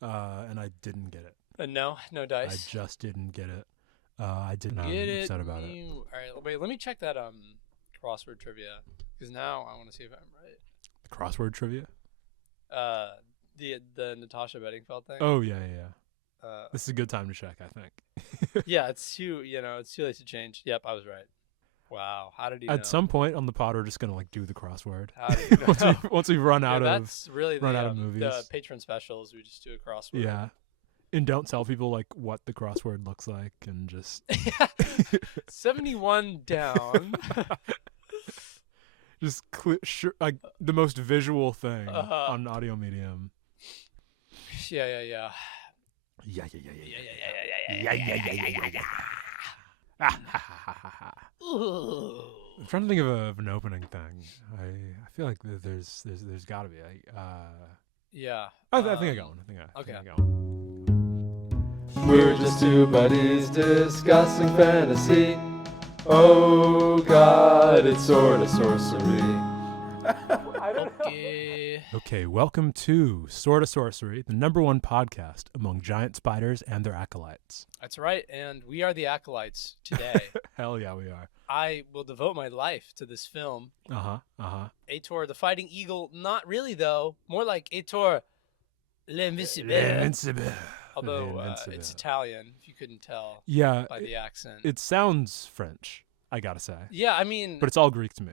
and I didn't get it. No dice. I just didn't get it. I didn't. I'm upset about it. All right, wait. Let me check that crossword trivia because now I want to see if I'm right. The crossword trivia. The Natasha Bedingfeld thing. Oh yeah. This is a good time to check, I think. Yeah, it's too late to change. Yep, I was right. Wow, how did he know? At some point on the pod, we're just gonna do the crossword. How did he know? once we run out that's really out of movies. The patron specials. We just do a crossword. Yeah, and don't tell people what the crossword looks like, and just 71 down. Just the most visual thing on audio medium. Yeah. I'm trying to think of an opening thing. I feel like there's got to be. Yeah. I think I got one. I got one. We're just two buddies discussing fantasy. Oh God, it's Sorta Sorcery. Okay, welcome to Sorta Sorcery, the #1 podcast among giant spiders and their acolytes. That's right, and we are the acolytes today. Hell yeah, we are. I will devote my life to this film. Ator The Fighting Eagle, not really though, more like Ator L'Invincible. Although it's Italian, if you couldn't tell by the accent. It sounds French, I gotta say. Yeah, I mean... But it's all Greek to me.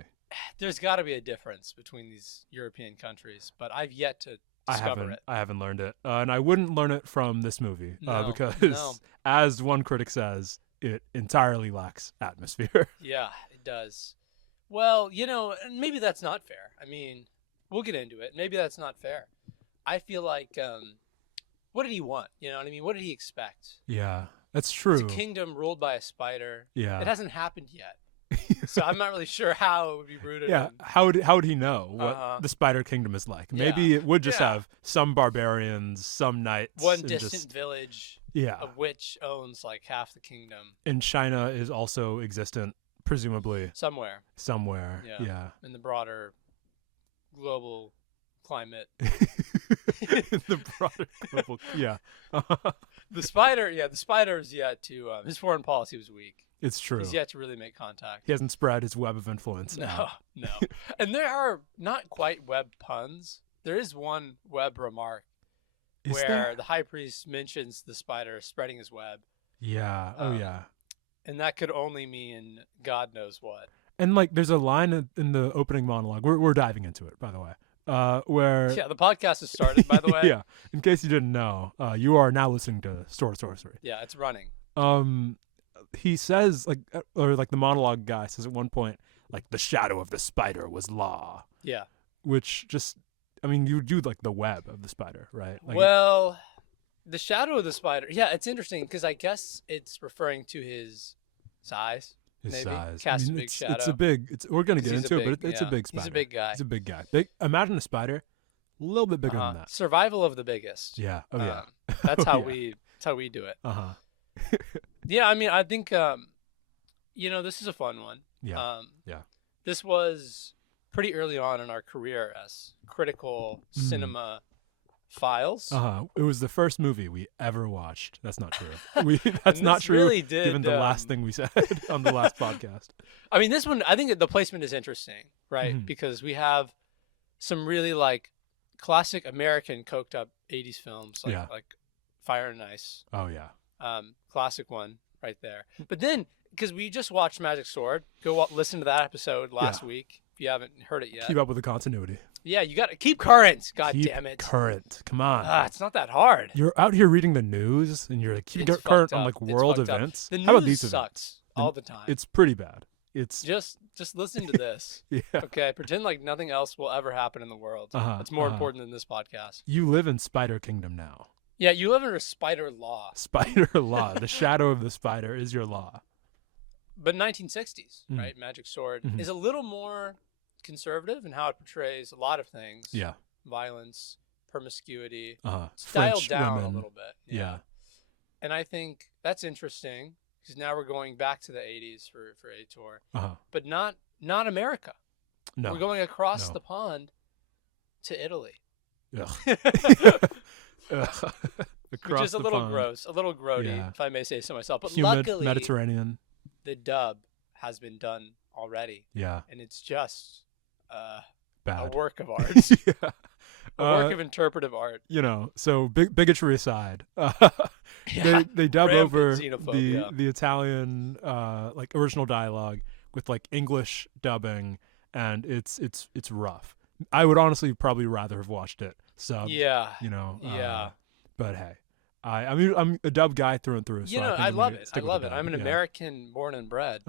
There's got to be a difference between these European countries, but I've yet to discover it. I haven't learned it. And I wouldn't learn it from this movie because, as one critic says, it entirely lacks atmosphere. Yeah, it does. Well, maybe that's not fair. I mean, we'll get into it. Maybe that's not fair. I feel like, what did he want? You know what I mean? What did he expect? Yeah, that's true. It's a kingdom ruled by a spider. Yeah. It hasn't happened yet. So I'm not really sure how it would be rooted. Yeah, how would he know what the Spider Kingdom is like? Maybe it would just have some barbarians, some knights, one distant village. Yeah, of which owns like half the kingdom. And China is also existent, presumably somewhere. Yeah. In the broader global climate. The broader global, yeah. The spider is yet to. His foreign policy was weak. It's true. He's yet to really make contact. He hasn't spread his web of influence. No. And there are not quite web puns. There is one web remark where the high priest mentions the spider spreading his web. Yeah. Yeah. And that could only mean God knows what. And there's a line in the opening monologue. We're diving into it, by the way. Where the podcast has started, by the way. Yeah. In case you didn't know, you are now listening to Sorta Sorcery. Yeah, it's running. He says the monologue guy says at one point, the shadow of the spider was law. Yeah. Which just, you do the web of the spider, right? Well, the shadow of the spider. Yeah, it's interesting because I guess it's referring to his size. His size. Cast a big shadow. We're going to get into it, but it's a big spider. He's a big guy. He's a big guy. Imagine a spider a little bit bigger than that. Survival of the biggest. Yeah. Oh, yeah. That's how we do it. Yeah, I think this is a fun one. Yeah. This was pretty early on in our career as critical cinema files. It was the first movie we ever watched. That's not true. That's not true. Really did, given the last thing we said on the last podcast. This one, I think the placement is interesting, right? Mm-hmm. Because we have some really classic American coked up 80s films like Fire and Ice. Oh yeah. Classic one right there. But then, because we just watched Magic Sword, go listen to that episode last week if you haven't heard it yet. Keep up with the continuity. Yeah, you got to keep current. Damn it. Current. Come on. It's not that hard. You're out here reading the news and you're keeping current on world events. The news How about these sucks events? all the time. It's pretty bad. It's just listen to this. Yeah. Okay, pretend like nothing else will ever happen in the world. It's more important than this podcast. You live in Spider Kingdom now. Yeah, you live under spider law. Spider law. The shadow of the spider is your law. But 1960s, right? Magic Sword is a little more conservative in how it portrays a lot of things. Yeah. Violence, promiscuity. It's dialed down a little bit. Yeah. And I think that's interesting because now we're going back to the 80s for Ator. But not America. No. We're going across the pond to Italy. Yeah. which is a little gross, a little grody, if I may say so myself. But humid, luckily, Mediterranean. The dub has been done already. Yeah. And it's just bad. A work of art. Yeah. A work of interpretive art. You know, so bigotry aside, they dub over the Italian like original dialogue with like English dubbing, and it's rough. I would honestly probably rather have watched it subbed. Yeah. You know. Yeah. But hey, I mean I'm a dub guy through and through. So I love it. I love it. I'm an American born and bred.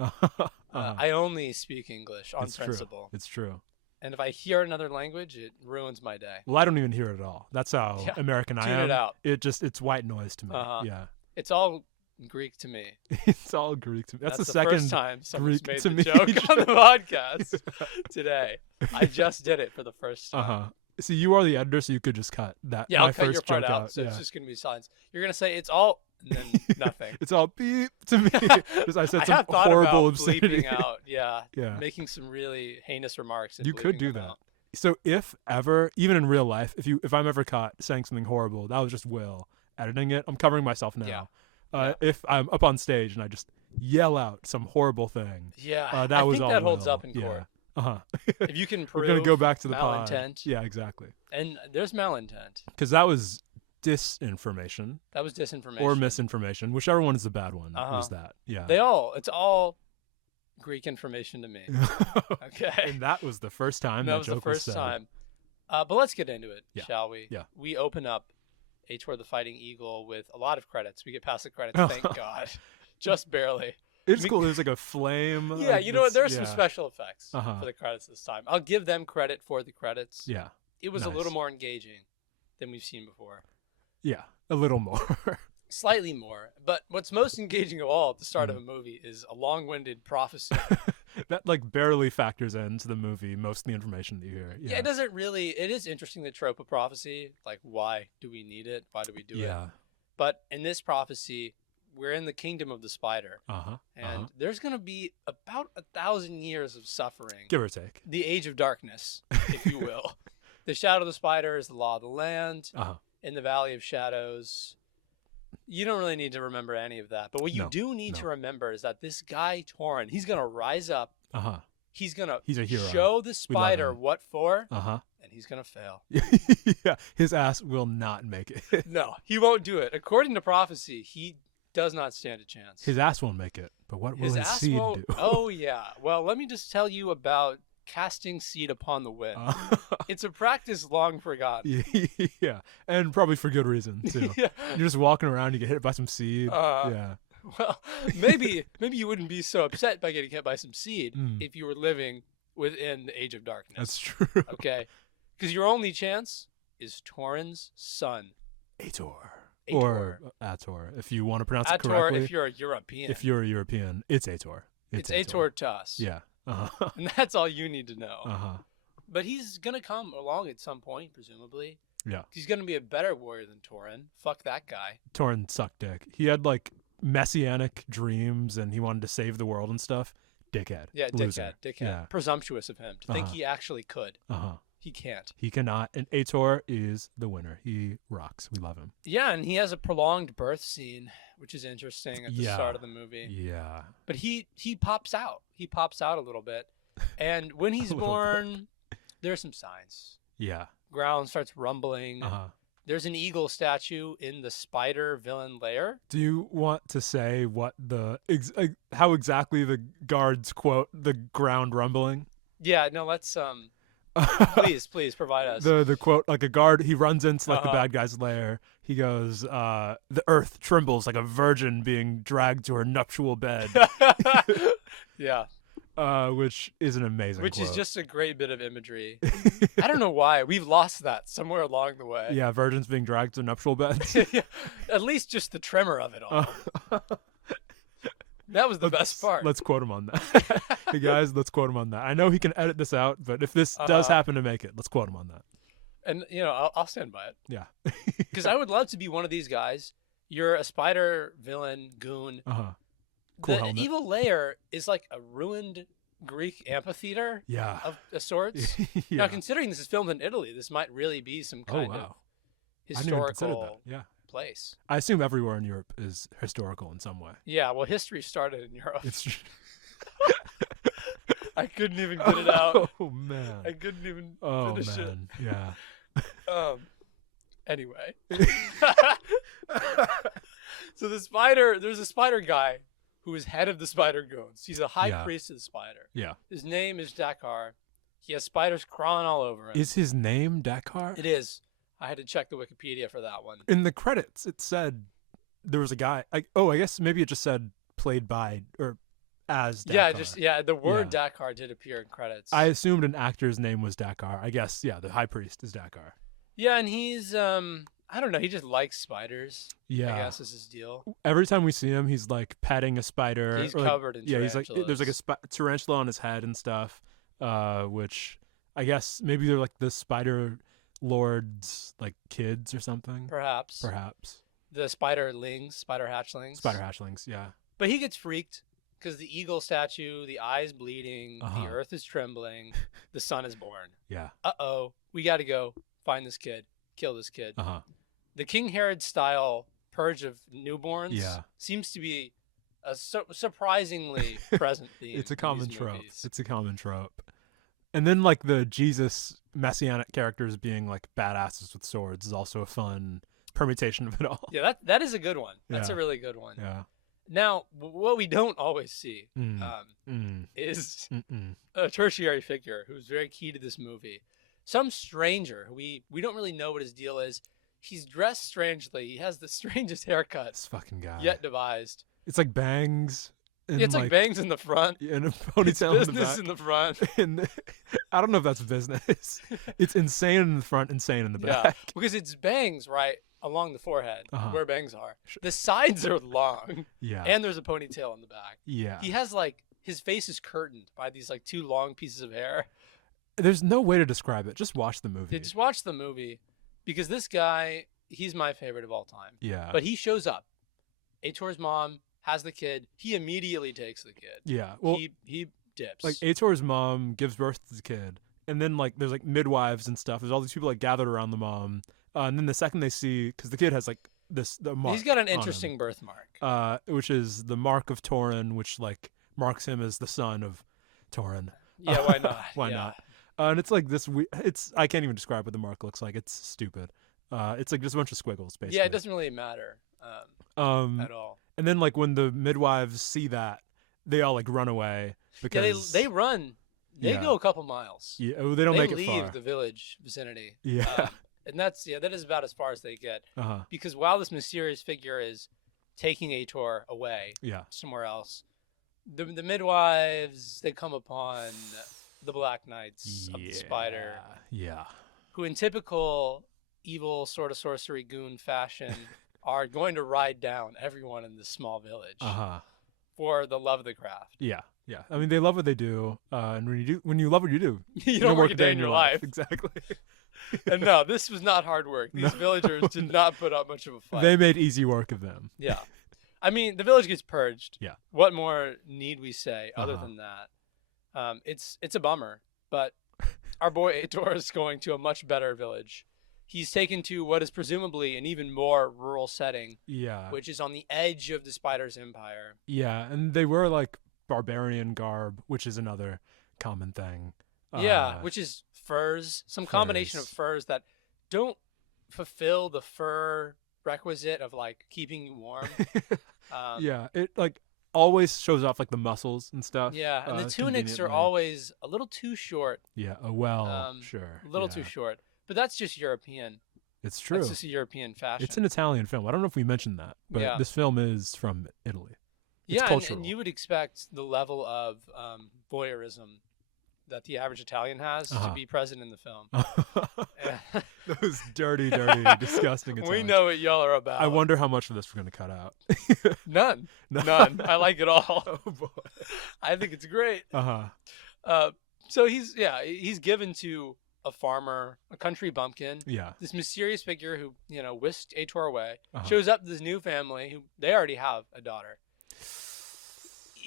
I only speak English on principle. It's true. And if I hear another language, it ruins my day. Well, I don't even hear it at all. That's how American I am. Tune it out. It's white noise to me. Yeah. It's all Greek to me. It's all Greek to me. That's the second first time someone's Greek made the joke on the podcast today. I just did it for the first time. See, you are the editor, so you could just cut that. Yeah, I'll cut your part out. So it's just going to be silence. You're going to say it's all, and then nothing. It's all beep to me. Because I said some horrible obscenity. Bleeping out, making some really heinous remarks. And you could do that. So if ever, even in real life, if I'm ever caught saying something horrible, that was just Will editing it. I'm covering myself now. If I'm up on stage and I just yell out some horrible thing, that was all. I think that holds up in court. If you can prove we're gonna go back to the malintent. Yeah, exactly. And there's malintent. Because that was disinformation. That was disinformation. Or misinformation. Whichever one is the bad one. Was that. Yeah. It's all Greek information to me. Okay. And that was the first time that joke was said. That was the first time. But let's get into it, shall we? Yeah. We open up Ator The Fighting Eagle with a lot of credits. We get past the credits, thank God. Just barely. It's cool. There's like a flame. Yeah, you know what? There's some special effects for the credits this time. I'll give them credit for the credits. Yeah. It was a little more engaging than we've seen before. Yeah, a little more. Slightly more. But what's most engaging of all at the start of a movie is a long-winded prophecy. That like barely factors into the movie, most of the information that you hear. Yeah, it doesn't really. It is interesting, the trope of prophecy. Like, why do we need it? Why do we do it? Yeah. But in this prophecy, we're in the kingdom of the spider. And there's going to be about 1,000 years of suffering. Give or take. The age of darkness, if you will. The shadow of the spider is the law of the land. In the valley of shadows. You don't really need to remember any of that. But what you do need to remember is that this guy, Torin, he's going to rise up. He's going to show the spider what for. And he's going to fail. Yeah, his ass will not make it. No, he won't do it. According to prophecy, he does not stand a chance. His ass won't make it. But what will his seed do? Oh, yeah. Well, let me just tell you about casting seed upon the wind. It's a practice long forgotten. Yeah, and probably for good reason too. You're just walking around, you get hit by some seed. Yeah. Well, maybe you wouldn't be so upset by getting hit by some seed if you were living within the age of darkness. That's true. Okay, because your only chance is Torin's son, Ator. Or Ator, if you want to pronounce it correctly. Ator, if you're a European. If you're a European, it's Ator. It's Ator to us. Yeah. And that's all you need to know. But he's going to come along at some point, presumably. Yeah. He's going to be a better warrior than Torin. Fuck that guy. Torin sucked dick. He had like messianic dreams and he wanted to save the world and stuff. Dickhead. Yeah, Loser. dickhead. Yeah. Presumptuous of him to think he actually could. He can't. He cannot. And Ator is the winner. He rocks. We love him. Yeah, and he has a prolonged birth scene, which is interesting at the start of the movie. Yeah. But he pops out. He pops out a little bit. And when he's born, there are some signs. Yeah. Ground starts rumbling. There's an eagle statue in the spider villain lair. Do you want to say what how exactly the guards quote the ground rumbling? Yeah, no, let's please provide us. The quote, like a guard, he runs into like the bad guy's lair. He goes, the earth trembles like a virgin being dragged to her nuptial bed. Yeah. Which is an amazing Which quote. Is just a great bit of imagery. I don't know why. We've lost that somewhere along the way. Yeah, virgins being dragged to nuptial beds. At least just the tremor of it all. That was the best part. Let's quote him on that. Hey guys, let's quote him on that. I know he can edit this out, but if this does happen to make it, let's quote him on that. And, I'll stand by it. Yeah. Because I would love to be one of these guys. You're a spider villain goon. Cool the helmet. evil lair is like a ruined Greek amphitheater of sorts. Now, considering this is filmed in Italy, this might really be some kind of historical Yeah. place. I assume everywhere in Europe is historical in some way. Yeah, well, history started in Europe. It's I couldn't even get it out. Oh man. I couldn't even finish it. Yeah. Anyway. So there's a spider guy who is head of the spider goons. He's a high priest of the spider. Yeah. His name is Dakar. He has spiders crawling all over him. Is his name Dakar? It is. I had to check the Wikipedia for that one. In the credits, it said there was a guy. I guess maybe it just said played by or as Dakar. The word Dakar did appear in credits. I assumed an actor's name was Dakar. I guess, the high priest is Dakar. Yeah, and he's, I don't know, he just likes spiders. Yeah. I guess is his deal. Every time we see him, he's like petting a spider. He's covered in tarantulas. He's like, there's like a tarantula on his head and stuff, which I guess maybe they're like the spider lord's like kids or something. Perhaps. The spiderlings, spider hatchlings, yeah. But he gets freaked because the eagle statue, the eye's bleeding, the earth is trembling, the sun is born. Yeah. Uh-oh, we got to go find this kid, kill this kid. The King Herod style purge of newborns seems to be a surprisingly present theme. It's a common trope. And then like the Jesus messianic characters being like badasses with swords is also a fun permutation of it all. Yeah, that is a good one. That's a really good one. Yeah. Now, what we don't always see is a tertiary figure who's very key to this movie. Some stranger who we don't really know what his deal is. He's dressed strangely. He has the strangest haircut. This fucking guy. Yet devised. It's like bangs. It's like bangs in the front. And a ponytail in the back. In the front. And I don't know if that's business. It's insane in the front, insane in the back. Yeah, because it's bangs right along the forehead where bangs are. The sides are long. Yeah. And there's a ponytail in the back. Yeah. He has like, his face is curtained by these like two long pieces of hair. There's no way to describe it. Just watch the movie. Yeah, just watch the movie because this guy, he's my favorite of all time. Yeah. But he shows up. Ator's mom has the kid. He immediately takes the kid. Yeah. Well, he dips. Like Ator's mom gives birth to the kid, and then like there's like midwives and stuff. There's all these people like gathered around the mom, and then the second they see, because the kid has like the mark. He's got an interesting birthmark. Which is the mark of Torin, which like marks him as the son of Torin. Yeah, why not? Why not? And it's like this. I can't even describe what the mark looks like. It's stupid. It's like just a bunch of squiggles, basically. Yeah, it doesn't really matter at all. And then like when the midwives see that, they all like run away because they run. They go a couple miles. Yeah, they don't make it far. They leave the village vicinity. Yeah, and that is about as far as they get. Because while this mysterious figure is taking Ator away, somewhere else, the midwives, they come upon the Black Knights of the Spider, who in typical evil Sorta Sorcery goon fashion are going to ride down everyone in this small village for the love of the craft. Yeah. I mean, they love what they do, and when you love what you do, you don't work a day in your life. Exactly. And no, this was not hard work. These villagers did not put up much of a fight. They made easy work of them. Yeah. I mean, the village gets purged. Yeah. What more need we say other than that? It's a bummer, but our boy Ator is going to a much better village. He's taken to what is presumably an even more rural setting. Yeah. Which is on the edge of the spider's empire. Yeah, and they wear like barbarian garb, which is another common thing. Which is furs, some combination of furs that don't fulfill the fur requisite of like keeping you warm. It like always shows off like the muscles and stuff. Yeah, and the tunics are always a little too short. Yeah, sure. A little too short. But that's just European. It's true. That's just a European fashion. It's an Italian film. I don't know if we mentioned that, but this film is from Italy. It's cultural. And you would expect the level of voyeurism that the average Italian has to be present in the film. Those dirty, disgusting Italians. We know what y'all are about. I wonder how much of this we're going to cut out. None. I like it all. Oh, boy. I think it's great. So he's given to a farmer, a country bumpkin. Yeah. This mysterious figure who, whisked Ator away, shows up to this new family who they already have a daughter.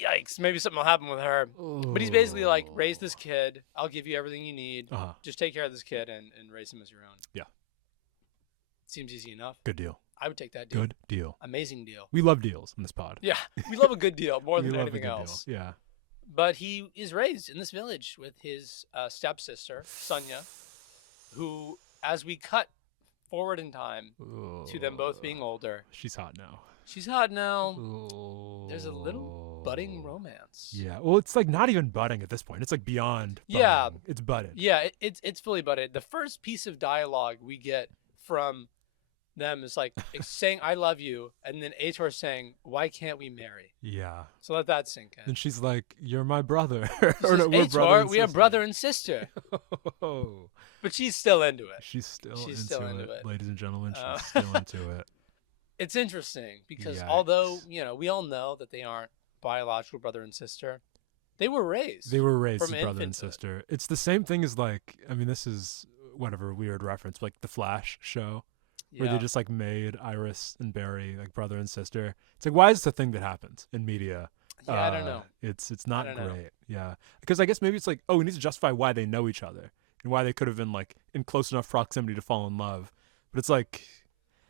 Yikes, maybe something will happen with her. Ooh. But he's basically like, raise this kid. I'll give you everything you need. Just take care of this kid and raise him as your own. Yeah. Seems easy enough. Good deal. I would take that deal. Good deal. Amazing deal. We love deals on this pod. Yeah, we love a good deal more We than love a anything good else. deal. Yeah. But he is raised in this village with his stepsister, Sonia, who, as we cut forward in time to them both being older. She's hot now. She's hot now. There's a little budding romance. Yeah. Well, it's like not even budding at this point. It's like beyond budding. Yeah. It's budded. Yeah, it's fully budded. The first piece of dialogue we get from them is like saying "I love you," and then Ator saying, "Why can't we marry?" Yeah. So let that sink in. And she's like, "You're my brother." Or no, we're brother and we are sister. brother and sister. Oh. But she's still into it. She's still into it, it. ladies and gentlemen. She's still into it. It's interesting because Yikes. although we all know that they aren't biological brother and sister, they were raised. They were raised as from brother and infanthood. sister. It's the same thing as like, I mean, this is whatever weird reference, like the Flash show. Where they just like made Iris and Barry like brother and sister. It's like, why is this a thing that happens in media? Yeah, I don't know. It's not I don't know. great. Yeah, because I guess maybe it's like, oh, we need to justify why they know each other and why they could have been like in close enough proximity to fall in love. But it's like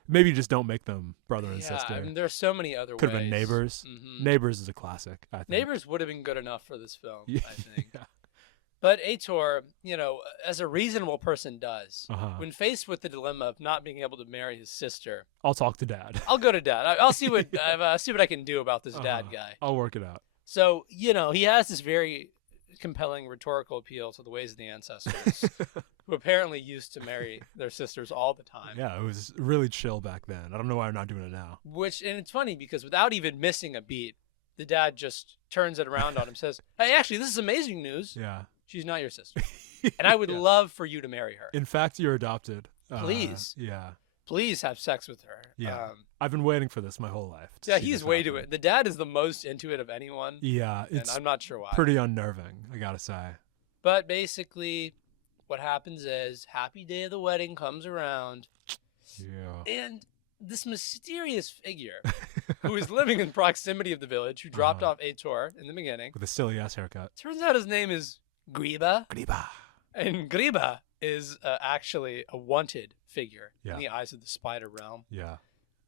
maybe you just don't make them brother and sister. I mean, there are so many other Could ways. have been Neighbors. Mhm. Neighbors is a classic. I think. Neighbors would have been good enough for this film, Yeah. I think. Yeah. But Ator, as a reasonable person does, Uh-huh. when faced with the dilemma of not being able to marry his sister, I'll talk to Dad. I'll go to Dad. I'll see what see what I can do about this dad Uh-huh. guy. I'll work it out. So he has this very compelling rhetorical appeal to the ways of the ancestors, who apparently used to marry their sisters all the time. Yeah, it was really chill back then. I don't know why I'm not doing it now. And it's funny because without even missing a beat, the dad just turns it around on him, says, "Hey, actually, this is amazing news. Yeah. She's not your sister, and I would Yeah. love for you to marry her. In fact, you're adopted. Please. Yeah. Please have sex with her." Yeah. I've been waiting for this my whole life. Yeah, he's way to it. The dad is the most into it of anyone. Yeah, and it's I'm not sure why. pretty unnerving, I gotta say. But basically, what happens is, happy day of the wedding comes around, Yeah. and this mysterious figure who is living in proximity of the village, who dropped off Ator in the beginning, With a silly ass haircut. turns out his name is Griba. Griba. And Griba is actually a wanted figure Yeah. in the eyes of the spider realm. Yeah.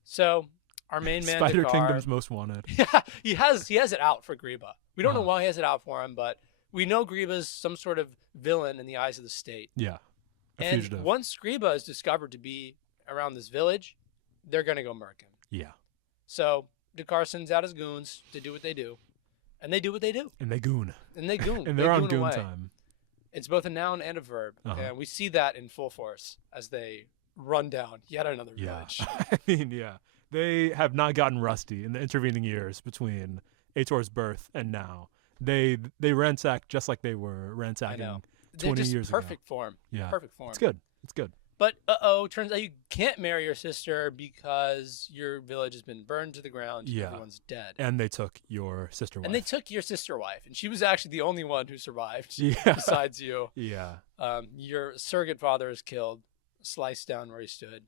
So our main man, Spider Dakar, Kingdom's most wanted. yeah, he has it out for Griba. We don't know Uh-huh. why he has it out for him, but we know Griba's some sort of villain in the eyes of the state. Yeah. A And fugitive. once Griba is discovered to be around this village, they're gonna go murk him. Yeah. So Dakar sends out his goons to do what they do, and they do what they do, And they goon. and they goon. And They they're on goon goon away. time. It's both a noun and a verb, Uh-huh. and we see that in full force as they run down yet another Yeah. village. I mean, yeah. They have not gotten rusty in the intervening years between Ator's birth and now. They ransack just like they were I ransacking know. 20 They're just years perfect ago. form. Yeah. Perfect form. It's good. It's good. But turns out you can't marry your sister because your village has been burned to the ground. Yeah. Everyone's dead. And they took your sister wife. And they took your sister wife, and she was actually the only one who survived Yeah. besides you. Yeah. Your surrogate father is killed, sliced down where he stood.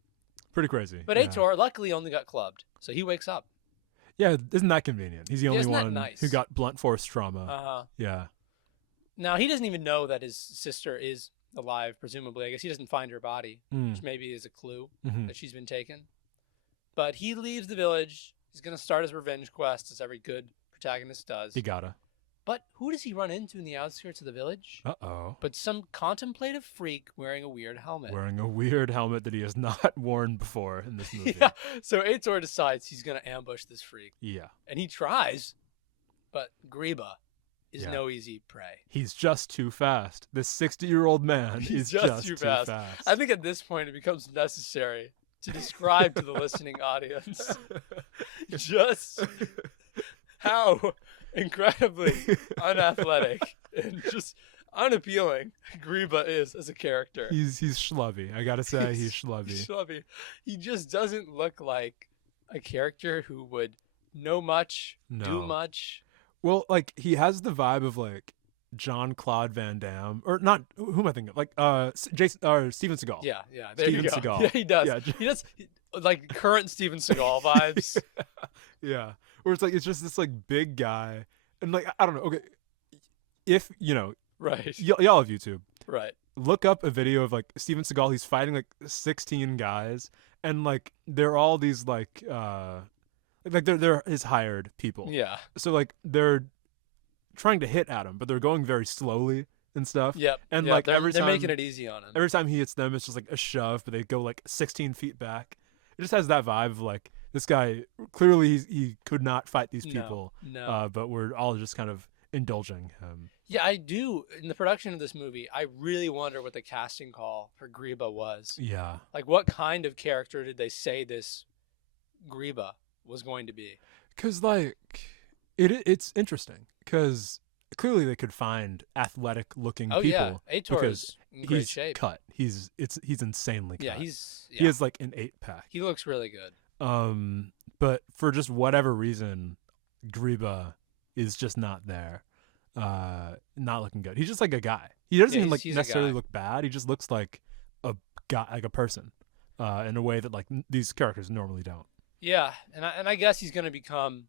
Pretty crazy. But yeah. Ator luckily only got clubbed, so he wakes up. Yeah, isn't that convenient? He's the only isn't that one nice? who got blunt force trauma. Uh-huh. Yeah. Now, he doesn't even know that his sister is alive, presumably. I guess he doesn't find her body, which maybe is a clue Mhm. that she's been taken. But he leaves the village. He's going to start his revenge quest, as every good protagonist does. You gotta. But who does he run into in the outskirts of the village? Uh-oh. But some contemplative freak wearing a weird helmet. Wearing a weird helmet that he has not worn before in this movie. Yeah. So Ator decides he's going to ambush this freak. Yeah. And he tries, but Griba is Yeah. no easy prey. He's just too fast. This 60-year-old man He's is just too fast. I think at this point it becomes necessary to describe to the listening audience just how incredibly unathletic and just unappealing Griba is as a character. He's schlubby. I gotta say, he's schlubby. Schlubby. He just doesn't look like a character who would know much, do No. much. Well, like, he has the vibe of, like, Jean-Claude Van Damme. Or not, who am I thinking of? Like, Jason, or Steven Seagal. Yeah, there Steven you go. Seagal. Yeah, he does. Yeah. He does, like, current Steven Seagal vibes. Yeah. Where it's like, it's just this, like, big guy. And, like, I don't know. Okay. If, Right. y'all have YouTube. Right. Look up a video of, like, Steven Seagal. He's fighting, like, 16 guys. and like they're all these like they're his hired people. Yeah. So like they're trying to hit at him, but they're going very slowly and stuff. Yep. And yep. like they're making it easy on him. Every time he hits them, it's just like a shove, but they go like 16 feet back. It just has that vibe of like this guy clearly he could not fight these people. No. But we're all just kind of indulging him. Yeah, I do. In the production of this movie, I really wonder what the casting call for Greba was. Yeah. Like, what kind of character did they say this Greba was going to be? Because like it's interesting because clearly they could find athletic looking people. Yeah, Ator is in great he's shape. Cut. He's insanely cut. Yeah, he has like an 8-pack. He looks really good. But for just whatever reason, Greba is just not there. Not looking good. He's just like a guy. He doesn't even like necessarily look bad. He just looks like a guy, like a person, in a way that like these characters normally don't. Yeah, and I guess he's gonna become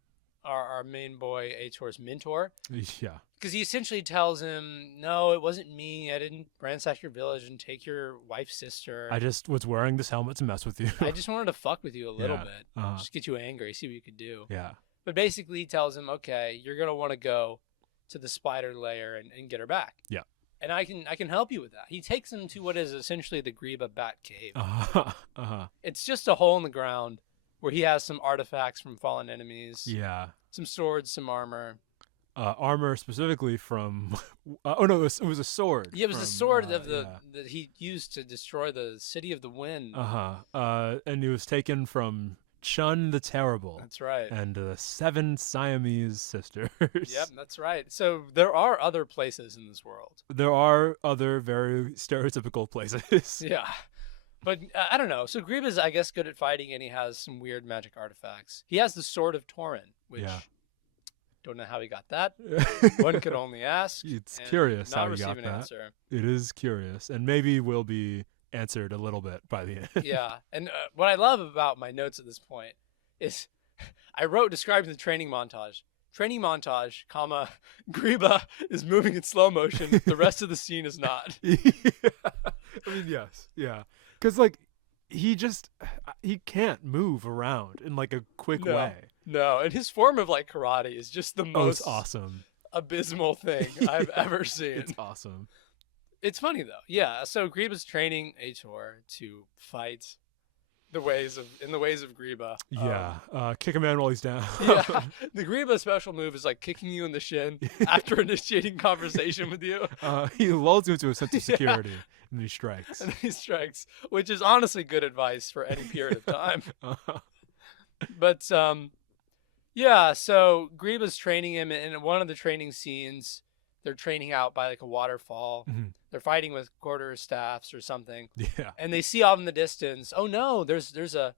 our main boy Ator's mentor. Yeah. Because he essentially tells him, "No, it wasn't me. I didn't ransack your village and take your wife's sister. I just was wearing this helmet to mess with you. I just wanted to fuck with you a little bit, Uh-huh. just get you angry, see what you could do." Yeah. But basically, he tells him, "Okay, you're gonna want to go to the spider lair and get her back." Yeah. And I can help you with that. He takes him to what is essentially the Greba Bat Cave. It's just a hole in the ground where he has some artifacts from fallen enemies. Yeah. Some swords, some armor. Armor specifically from it was a sword. Yeah, it was the sword that he used to destroy the city of the wind. And it was taken from Chun the Terrible. That's right. And the 7 Siamese sisters. Yep, that's right. So there are other places in this world. There are other very stereotypical places. Yeah. But I don't know. So Greba's, I guess, good at fighting, and he has some weird magic artifacts. He has the Sword of Tauren, which don't know how he got that. One could only ask. It's curious how he got an that. Answer. It is curious, and maybe will be answered a little bit by the end. Yeah, and what I love about my notes at this point is I wrote describing the training montage. Training montage, comma, Greba is moving in slow motion. The rest of the scene is not. Yeah. I mean, yes. Yeah. Because, like, he can't move around in, like, a quick way. No, and his form of, like, karate is just the most awesome, abysmal thing I've ever seen. It's awesome. It's funny, though. Yeah, so Greba's training Ator to fight in the ways of Greba. Yeah, kick a man while he's down. Yeah, the Greba special move is like kicking you in the shin after initiating conversation with you. He lulls you into a sense of security, and he strikes. Which is honestly good advice for any period of time. But yeah, so Greba's training him, and in one of the training scenes, they're training out by like a waterfall. Mm-hmm. They're fighting with quarterstaffs or something. Yeah. And they see off in the distance, oh no, there's a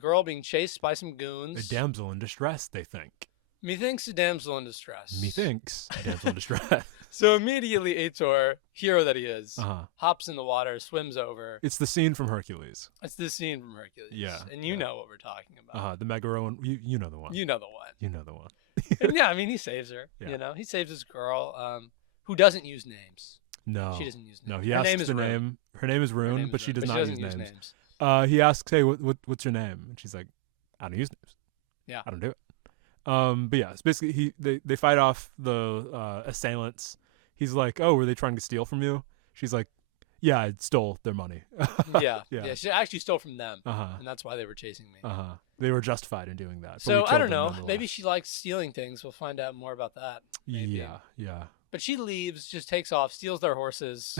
girl being chased by some goons. A damsel in distress, they think. Methinks a damsel in distress. Methinks a damsel in distress. So immediately Ator, hero that he is, hops in the water, swims over. It's the scene from Hercules. It's the scene from Hercules. Yeah. And you know what we're talking about. The Megaroan, you know the one. You know the one. You know the one. And yeah, I mean, he saves her. Yeah. You know, he saves this girl who doesn't use names. No. She doesn't use names. No, he asks her name. Her name is Rune, but she does not use names. He asks, hey, what's your name? And she's like, I don't use names. Yeah. I don't do it. But yeah, it's basically they fight off the assailants. He's like, oh, were they trying to steal from you? She's like, yeah, I stole their money. Yeah. She actually stole from them, and that's why they were chasing me. They were justified in doing that. So I don't know. Maybe she likes stealing things. We'll find out more about that. Maybe. Yeah. But she leaves, just takes off, steals their horses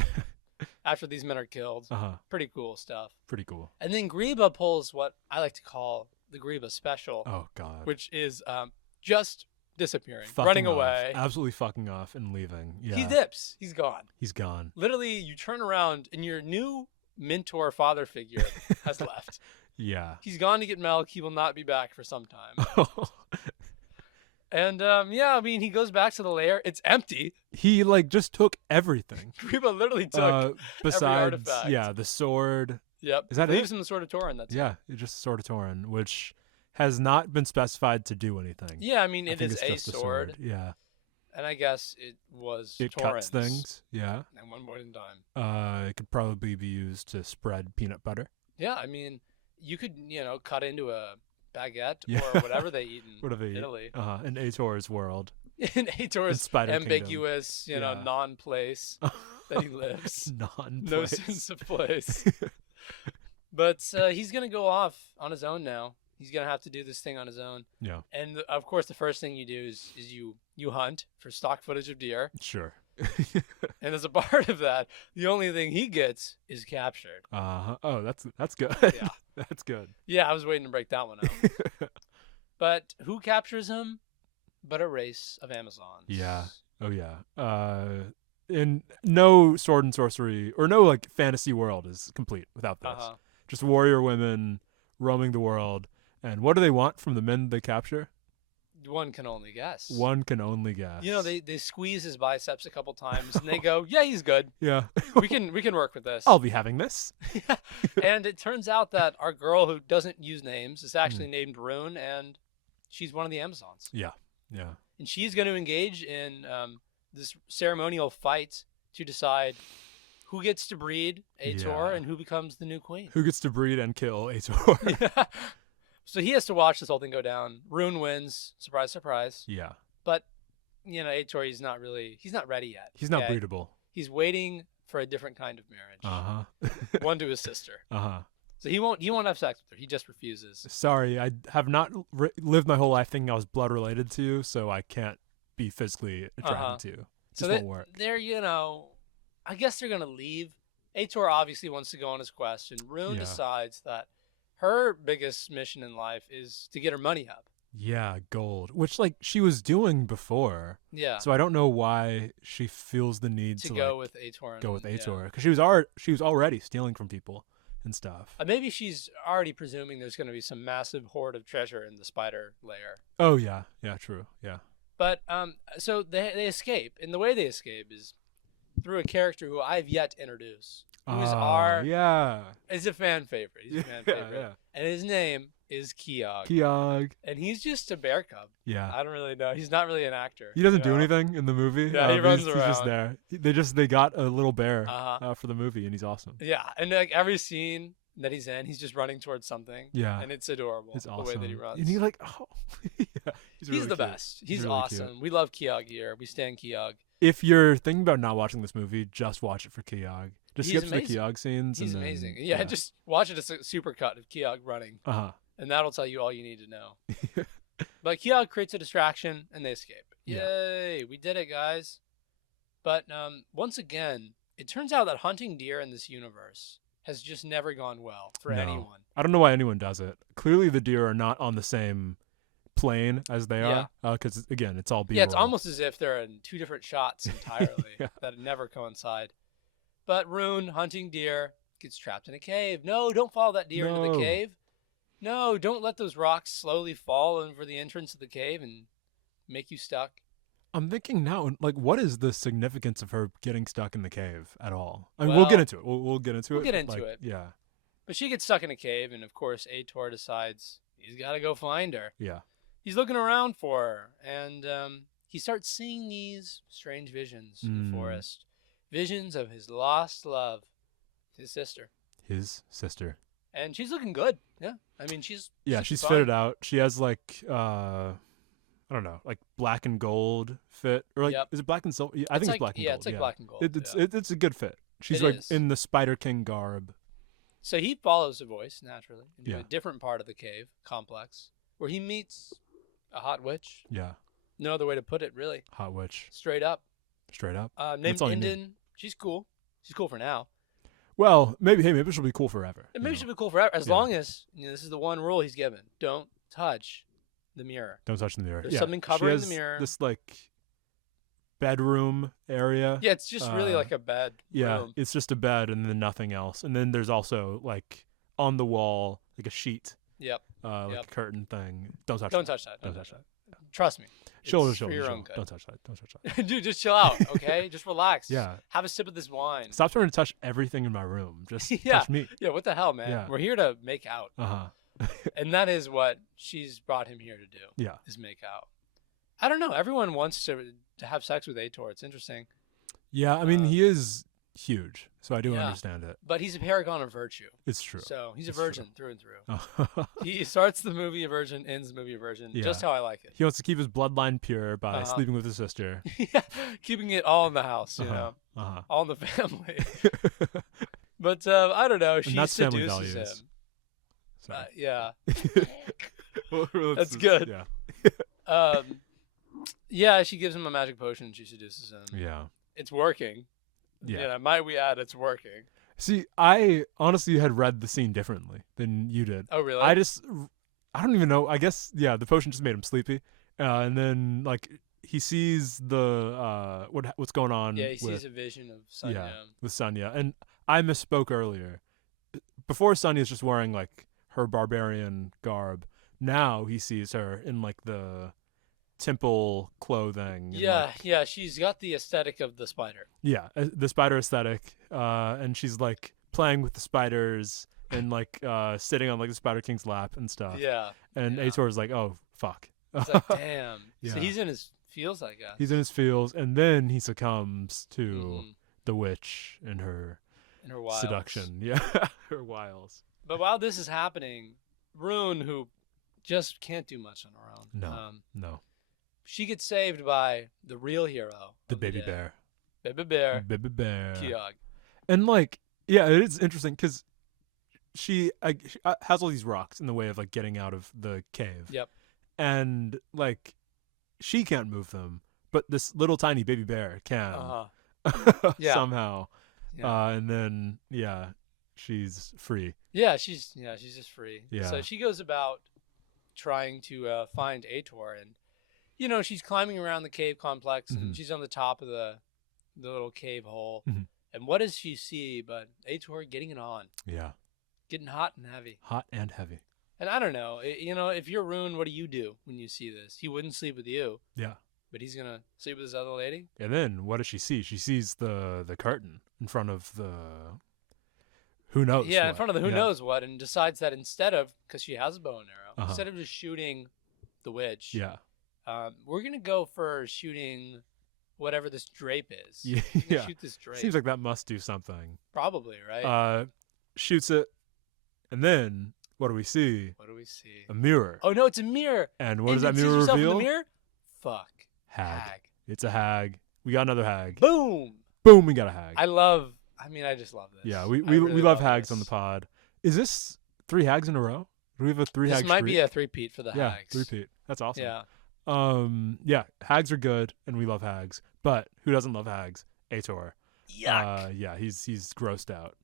after these men are killed. Pretty cool stuff. Pretty cool. And then Greba pulls what I like to call the Greba special. Oh God. Which is just disappearing, running away, absolutely fucking off and leaving. Yeah. He dips. He's gone. He's gone. Literally, you turn around and your new mentor father figure has left. Yeah. He's gone to get milk. He will not be back for some time. And I mean, he goes back to the lair. It's empty. He like just took everything. Greba literally took besides every artifact. The sword. Yep. Is that leaves him the Sword of Tauren. That's it. It's just Sword of Tauren, which has not been specified to do anything. Yeah, I mean, it is a sword. Yeah. And I guess it was It cuts things. Yeah. At one point in time. It could probably be used to spread peanut butter. Yeah, I mean, you could, cut into a baguette or whatever they eat in Italy. In Ator's world. In Ator's ambiguous, non-place that he lives. Non-place. No sense of place. But he's going to go off on his own now. He's going to have to do this thing on his own. Yeah. And, of course, the first thing you do is you hunt for stock footage of deer. Sure. And as a part of that, the only thing he gets is captured. Oh, that's good. Yeah. That's good. Yeah, I was waiting to break that one out. But who captures him but a race of Amazons? Yeah. Oh, yeah. In no sword and sorcery or no like fantasy world is complete without this. Just warrior women roaming the world. And what do they want from the men they capture? One can only guess. One can only guess. They squeeze his biceps a couple times and they go, yeah, he's good. Yeah. we can work with this. I'll be having this. Yeah. And it turns out that our girl who doesn't use names is actually named Rune, and she's one of the Amazons. Yeah. Yeah. And she's going to engage in this ceremonial fight to decide who gets to breed Ator and who becomes the new queen. Who gets to breed and kill Ator. Yeah. So he has to watch this whole thing go down. Rune wins. Surprise, surprise. Yeah. But, Ator, he's not ready yet. He's not breedable. He's waiting for a different kind of marriage. One to his sister. So he won't have sex with her. He just refuses. Sorry, I have not lived my whole life thinking I was blood related to you, so I can't be physically attracted to you. It won't work. They're, I guess they're going to leave. Ator obviously wants to go on his quest, and Rune decides that her biggest mission in life is to get her money up. Yeah, gold, which she was doing before. Yeah. So I don't know why she feels the need to go with Ator. Go with Ator, because she was already stealing from people and stuff. Maybe she's already presuming there's going to be some massive hoard of treasure in the spider lair. Oh yeah, true, yeah. But so they escape, and the way they escape is through a character who I've yet to introduce. Who's is a fan favorite. He's a fan favorite. Yeah. And his name is Keogh. And he's just a bear cub. Yeah. I don't really know. He's not really an actor. He doesn't do anything in the movie. Yeah, he runs around. He's just there. They got a little bear for the movie, and he's awesome. Yeah, and every scene that he's in, he's just running towards something. Yeah. And it's adorable. It's awesome. The way that he runs. And he's he's really the best. He's really awesome. Cute. We love Keogh here. We stand Keogh. If you're thinking about not watching this movie, just watch it for Keogh. Just skip the Keogh scenes. He's amazing. Yeah, just watch it as a supercut of Keogh running. And that'll tell you all you need to know. But Keogh creates a distraction, and they escape. Yay! We did it, guys. But once again, it turns out that hunting deer in this universe has just never gone well for anyone. I don't know why anyone does it. Clearly, the deer are not on the same plane as they are, because again, it's all B-roll. Yeah, it's almost as if they're in two different shots entirely that never coincide. But Rune, hunting deer, gets trapped in a cave. No, don't follow that deer into the cave. No, don't let those rocks slowly fall over the entrance of the cave and make you stuck. I'm thinking now, what is the significance of her getting stuck in the cave at all? I mean, we'll get into it. We'll get into it. We'll get into it. Yeah. But she gets stuck in a cave, and of course, Ator decides he's got to go find her. Yeah. He's looking around for her, and he starts seeing these strange visions in the forest. Visions of his lost love, his sister. And she's looking good. Yeah. I mean, she's fitted out. She has I don't know, black and gold fit, or is it black and silver? I think it's black and gold. Yeah, it's black and gold. It's a good fit. She's in the Spider King garb. So he follows the voice naturally into a different part of the cave complex where he meets a hot witch. Yeah. No other way to put it, really. Hot witch. Straight up. Named Inden. She's cool. She's cool for now. Well, maybe she'll be cool forever. Maybe she'll be cool forever, as long as this is the one rule he's given: don't touch the mirror. Don't touch the mirror. There's something covering the mirror. This bedroom area. Yeah, it's just really like a bed. Yeah, room. It's just a bed and then nothing else. And then there's also on the wall a sheet. Yep. A curtain thing. Don't touch that. Don't touch that. Trust me. Shoulder. Own Don't touch that. Dude, just chill out, okay? Just relax. Yeah. Have a sip of this wine. Stop trying to touch everything in my room. Just touch me. Yeah, what the hell, man? Yeah. We're here to make out. And that is what she's brought him here to do. Yeah. Is make out. I don't know. Everyone wants to have sex with Ator. It's interesting. Yeah, I mean, he is huge, so I do understand it. But he's a paragon of virtue. It's true. So he's a virgin through and through. He starts the movie a virgin, ends the movie a virgin, just how I like it. He wants to keep his bloodline pure by sleeping with his sister. Yeah, keeping it all in the house, you know, all in the family. But I don't know. She seduces him. Yeah. That's good. Yeah. Yeah, she gives him a magic potion. She seduces him. Yeah. It's working. Yeah. Might we add, it's working. See, I honestly had read the scene differently than you did. Oh, really? I don't even know. I guess, the potion just made him sleepy. And then, like, he sees the, what's going on. Yeah, he sees a vision of Sonya. Yeah, with Sonya. And I misspoke earlier. Before, Sonya's just wearing, like, her barbarian garb. Now he sees her in, like, the temple clothing. Yeah, she's got the aesthetic of the spider. Yeah, the spider aesthetic. And she's, like, playing with the spiders and, like, sitting on, like, the Spider King's lap and stuff. Yeah. And Ator's like, oh, fuck. He's like, damn. So he's in his feels, I guess. He's in his feels, and then he succumbs to the witch and her wiles. Seduction. Yeah, her wiles. But while this is happening, Rune, who just can't do much on her own. No. She gets saved by the real hero. The baby bear. Baby bear. Kiog. And, like, yeah, it is interesting because she has all these rocks in the way of, like, getting out of the cave. Yep. And, like, she can't move them, but this little tiny baby bear can. Somehow. Yeah. And then, she's free. Yeah, she's just free. Yeah. So she goes about trying to find Ator, and you know, she's climbing around the cave complex, and she's on the top of the little cave hole. And what does she see but Ator getting it on? Yeah. Getting hot and heavy. Hot and heavy. And I don't know, you know, if you're Rune, what do you do when you see this? He wouldn't sleep with you. Yeah. But he's gonna sleep with this other lady. And then what does she see? She sees the curtain in front of the who knows. Yeah, in front of the who knows what, and decides that instead of, because she has a bow and arrow, Uh-huh. instead of just shooting the witch, Yeah. We're gonna go for shooting whatever this drape is. Yeah. Shoot this drape. Seems like that must do something. Probably, right? Shoots it, and then what do we see? What do we see? A mirror. Oh no, it's a mirror. And what does that mirror reveal? In the mirror? Fuck. Hag. It's a hag. We got another hag. Boom. Boom. We got a hag. I just love this. Yeah, we really love hags on the pod. Is this 3 hags in a row? Do we have a 3 hag This might streak? be a three-peat for the hags. Yeah, 3-peat. That's awesome. Yeah. Hags are good, and we love hags. But who doesn't love hags? Ator. Yuck. Yeah, he's grossed out.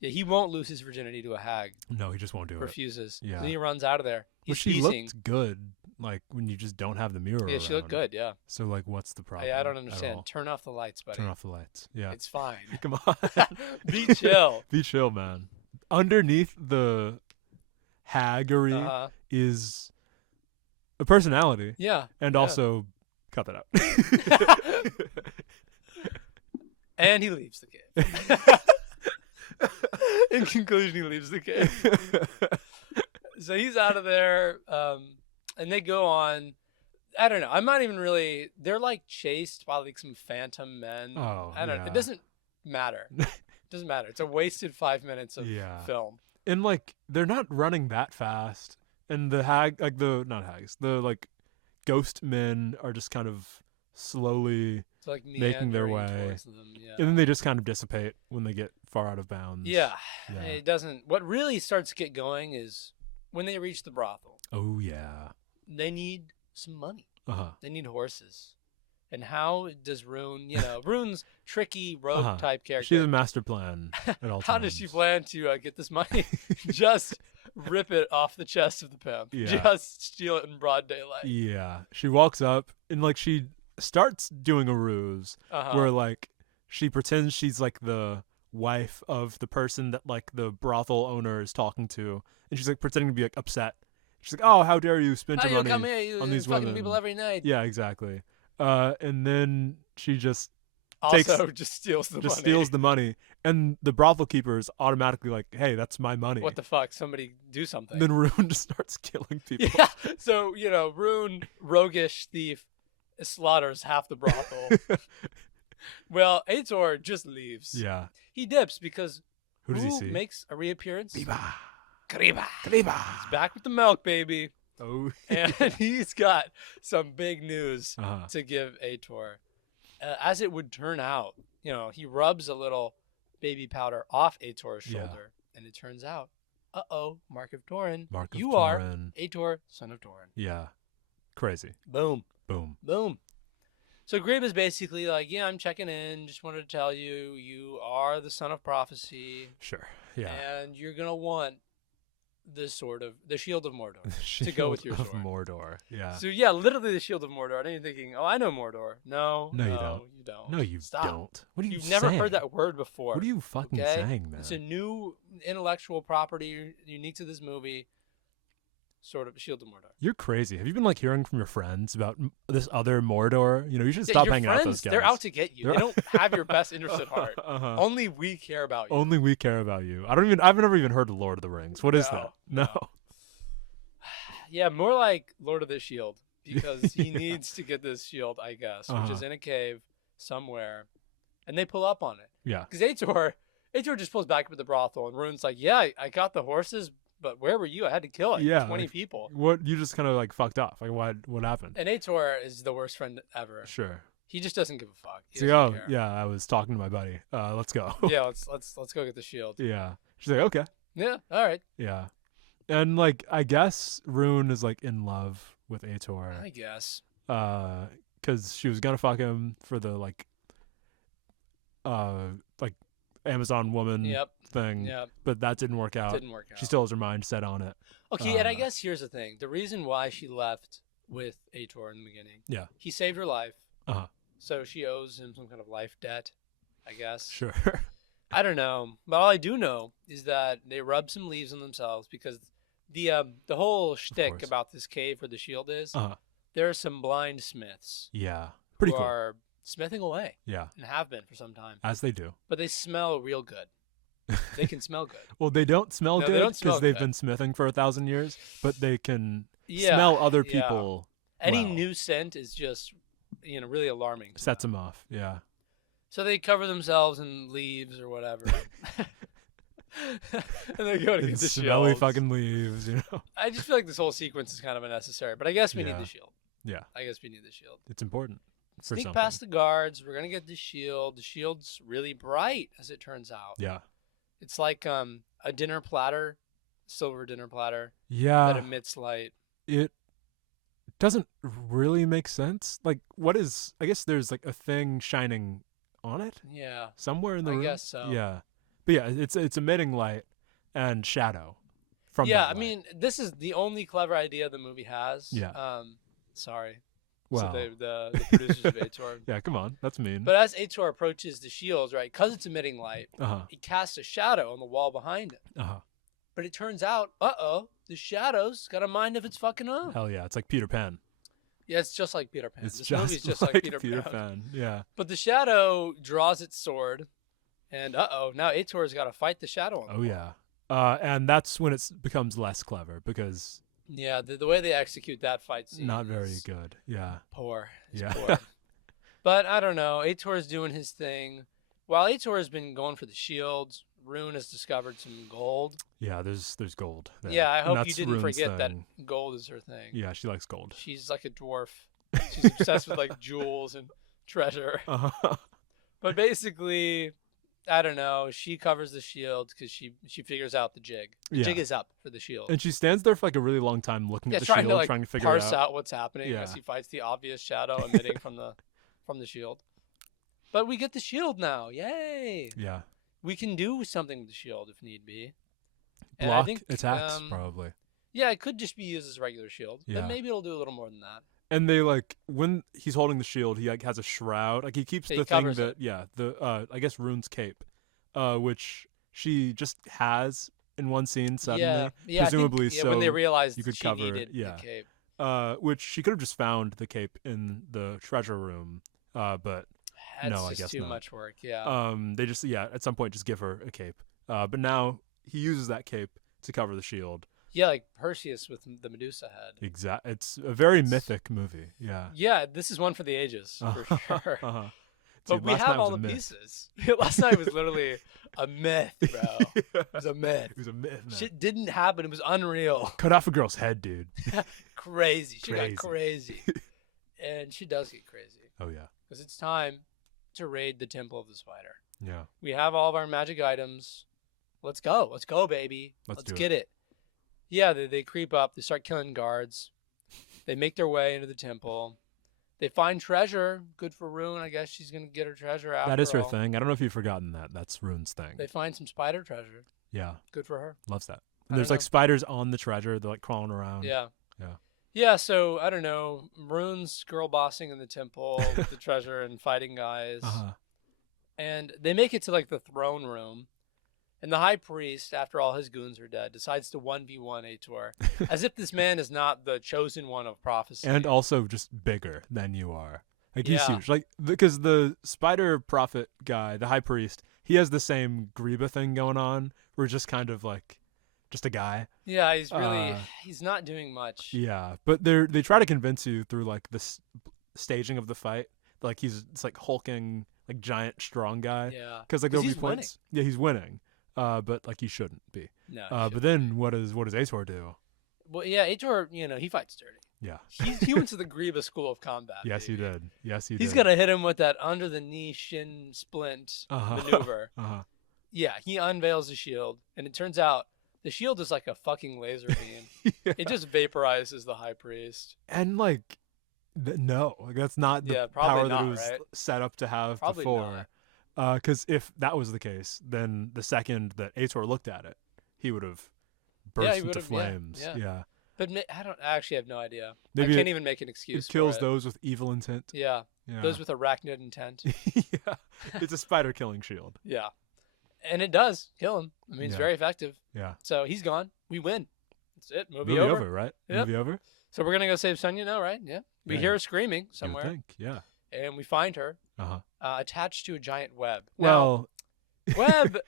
Yeah, he won't lose his virginity to a hag. No, he just won't do it. Refuses. Yeah. Then he runs out of there. He's she looked good, like, when you just don't have the mirror Yeah, she looked good, yeah. So, like, what's the problem? I don't understand. Turn off the lights, buddy. Turn off the lights. Yeah. It's fine. Come on. Be chill. Be chill, man. Underneath the haggery is a personality. Yeah. And also, cut that out. And he leaves the cave. In conclusion, he leaves the cave. So he's out of there, and they go on. I don't know. I'm not even really. They're like chased by like some phantom men. Oh, I don't know. It doesn't matter. It doesn't matter. It's a wasted 5 minutes of film. And like they're not running that fast. And the like ghost men are just kind of slowly like making their way. And then they just kind of dissipate when they get far out of bounds. Yeah. It doesn't. What really starts to get going is when they reach the brothel. Oh, yeah. They need some money. They need horses. And how does Rune, Rune's tricky rogue type character. She has a master plan at all times. How does she plan to get this money? Just rip it off the chest of the pimp. Yeah. Just steal it in broad daylight. Yeah. She walks up and like she starts doing a ruse where like she pretends she's like the wife of the person that like the brothel owner is talking to, and she's like pretending to be like upset. She's like, "Oh, how dare you spend your money come here, you on these fucking women?" people every night. Yeah, exactly. And then she just just steals the money. And the brothel keeper is automatically like, "Hey, that's my money." What the fuck? Somebody do something. And then Rune just starts killing people. Yeah. So Rune, roguish thief, slaughters half the brothel. Well, Ator just leaves. Yeah. He dips because who does he see? Makes a reappearance? Kriba. He's back with the milk, baby. Oh. And he's got some big news to give Ator. As it would turn out, he rubs a little baby powder off Ator's shoulder, and it turns out, Mark of Torin, you are Ator, son of Torin. Yeah. Crazy. Boom. Boom. Boom. So Grib is basically like, yeah, I'm checking in. Just wanted to tell you, you are the son of prophecy. Sure. Yeah. And you're going to want the shield of Mordor to go with your sword. Mordor. Yeah. So yeah, literally the shield of Mordor. And you're thinking, I know Mordor. No, you don't. You don't. No, you Stop. don't. What are you You've never heard that word before. What are you fucking saying, man? It's a new intellectual property unique to this movie. Sort of shield of Mordor. You're crazy. Have you been hearing from your friends about this other Mordor? You should stop hanging out with those guys. They're out to get you. They don't have your best interest at heart. Only we care about you. Only we care about you. I've never even heard of Lord of the Rings. What is that? No. Yeah, more like Lord of the Shield, because he needs to get this shield, I guess, which is in a cave somewhere, and they pull up on it. Yeah. Because Ator just pulls back up at the brothel, and Rune's like, yeah, I got the horses, but where were you? I had to kill 20 people. What, you just kind of fucked off. What happened? And Ator is the worst friend ever. Sure. He just doesn't give a fuck. Yeah, I was talking to my buddy. Let's go. Yeah, let's go get the shield. Yeah. She's like, okay. Yeah, all right. Yeah. And I guess Rune is in love with Ator. I guess. Cuz she was going to fuck him for the Amazon woman thing. Yep. But that didn't work out. She still has her mind set on it. Okay, and I guess here's the thing. The reason why she left with Ator in the beginning. Yeah. He saved her life. So she owes him some kind of life debt, I guess. Sure. I don't know. But all I do know is that they rub some leaves on themselves because the whole shtick about this cave where the shield is, there are some blind smiths. Yeah. Pretty cool. Who are smithing away. Yeah. And have been for some time. As they do. But they smell real good. They can smell good. Well, they don't smell good because they've been smithing for 1,000 years, but they can smell other people. Any new scent is just, really alarming. Sets them off. Yeah. So they cover themselves in leaves or whatever. And they go to get the smelly shield. fucking leaves, I just feel like this whole sequence is kind of unnecessary, but I guess we need the shield. Yeah. I guess we need the shield. It's important. Sneak past the guards. We're going to get the shield. The shield's really bright, as it turns out. Yeah. It's like a dinner platter, silver dinner platter. Yeah. That emits light. It doesn't really make sense. What is... I guess there's a thing shining on it? Yeah. Somewhere in the room? I guess so. Yeah. But yeah, it's emitting light and shadow from that light. I mean, this is the only clever idea the movie has. Yeah. Sorry. Wow. So the producers of Ator. Yeah, come on. That's mean. But as Ator approaches the shield, right, because it's emitting light, he casts a shadow on the wall behind him. But it turns out, the shadow's got a mind of its fucking own. Hell yeah. It's like Peter Pan. Yeah, it's just like Peter Pan. This movie's just like Peter Pan. Yeah. But the shadow draws its sword, and now Ator's got to fight the shadow on the wall. Yeah. And that's when it becomes less clever because... Yeah, the way they execute that fight scene not very good. Yeah. Poor. Yeah. Poor. But I don't know. Ator's doing his thing. While Ator has been going for the shields, Rune has discovered some gold. Yeah, there's gold there. Yeah, I hope you didn't forget that gold is her thing. Yeah, she likes gold. She's like a dwarf. She's obsessed with jewels and treasure. But basically, I don't know. She covers the shield because she figures out the jig. The jig is up for the shield. And she stands there for a really long time looking at the shield, trying to figure parse out what's happening as he fights the obvious shadow emitting from the shield. But we get the shield now. Yay! Yeah. We can do something with the shield if need be. And block attacks, probably. Yeah, it could just be used as a regular shield. Yeah. But maybe it'll do a little more than that. And they when he's holding the shield, he has a shroud. He keeps the thing that I guess Rune's cape, which she just has in one scene suddenly. Yeah, presumably so when they realized you could she cover needed it. Yeah. The cape. Which she could have just found the cape in the treasure room. But that's no, I guess too not. much work. Yeah. They just at some point just give her a cape. But now he uses that cape to cover the shield. Yeah, like Perseus with the Medusa head. Exactly. It's a very mythic movie. Yeah. Yeah, this is one for the ages, for sure. But we have all the pieces. Last night was literally a myth, bro. It was a myth. It was a myth, man. Shit didn't happen. It was unreal. Cut off a girl's head, dude. Crazy. She got crazy. And she does get crazy. Oh, yeah. Because it's time to raid the Temple of the Spider. Yeah. We have all of our magic items. Let's go. Let's go, baby. Let's get it. Yeah, they creep up. They start killing guards. They make their way into the temple. They find treasure. Good for Rune. I guess she's going to get her treasure out. That is her thing. I don't know if you've forgotten that. That's Rune's thing. They find some spider treasure. Yeah. Good for her. Loves that. And there's like spiders on the treasure. They're like crawling around. Yeah. Yeah. Yeah, so I don't know. Rune's girl bossing in the temple with the treasure and fighting guys. And they make it to like the throne room. And the high priest, after all his goons are dead, decides to 1v1 Ator. As if this man is not the chosen one of prophecy. And also just bigger than you are. Like, he's huge. Like, because the spider prophet guy, the high priest, he has the same Greba thing going on. We're just kind of like, just a guy. Yeah, he's really, he's not doing much. Yeah, but they try to convince you through like this staging of the fight. Like, it's like hulking, like giant, strong guy. Yeah. Because like there'll be points. Yeah, he's winning. But like he shouldn't be. No. But then what does Ator do? Well, yeah, Ator, he fights dirty. Yeah. He went to the Greba school of combat. Yes, baby. he did. Yes, he did. He's gonna hit him with that under the knee shin splint maneuver. Yeah, he unveils the shield, and it turns out the shield is like a fucking laser beam. Yeah. It just vaporizes the high priest. And like, no, like that's not the power that it was set up to have probably before. Because if that was the case, then the second that Ator looked at it, he would have burst into flames. Yeah. But I actually have no idea. Maybe I can't even make an excuse. It kills those with evil intent. Yeah. Those with arachnid intent. Yeah. It's a spider killing shield. Yeah. And it does kill him. I mean, it's very effective. Yeah. So he's gone. We win. That's it. Movie over, right? Yep. Movie over. So we're gonna go save Sonya now, right? Yeah. We hear her screaming somewhere. You would think, yeah. And we find her attached to a giant web. Well, web.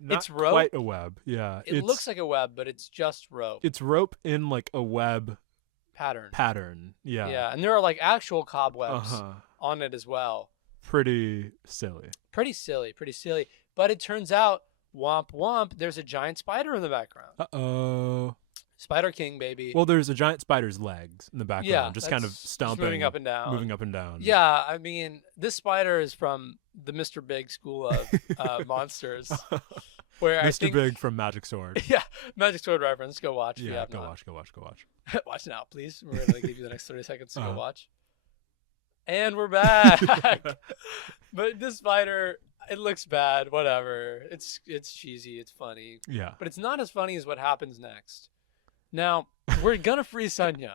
Not it's rope. Quite a web. Yeah. It looks like a web, but it's just rope. It's rope in like a web pattern. Yeah. Yeah, and there are like actual cobwebs on it as well. Pretty silly. Pretty silly. But it turns out, womp womp, there's a giant spider in the background. Uh-oh. Spider King, baby. Well, there's a giant spider's legs in the background, just kind of stomping. Just moving up and down. Yeah, I mean, this spider is from the Mr. Big school of monsters. Where Mr. Big from Magic Sword. Yeah, Magic Sword reference. Go watch. Yeah, go watch. Watch now, please. We're going to give you the next 30 seconds to go watch. And we're back. But this spider, it looks bad. Whatever. It's cheesy. It's funny. Yeah. But it's not as funny as what happens next. Now, we're going to free Sonya,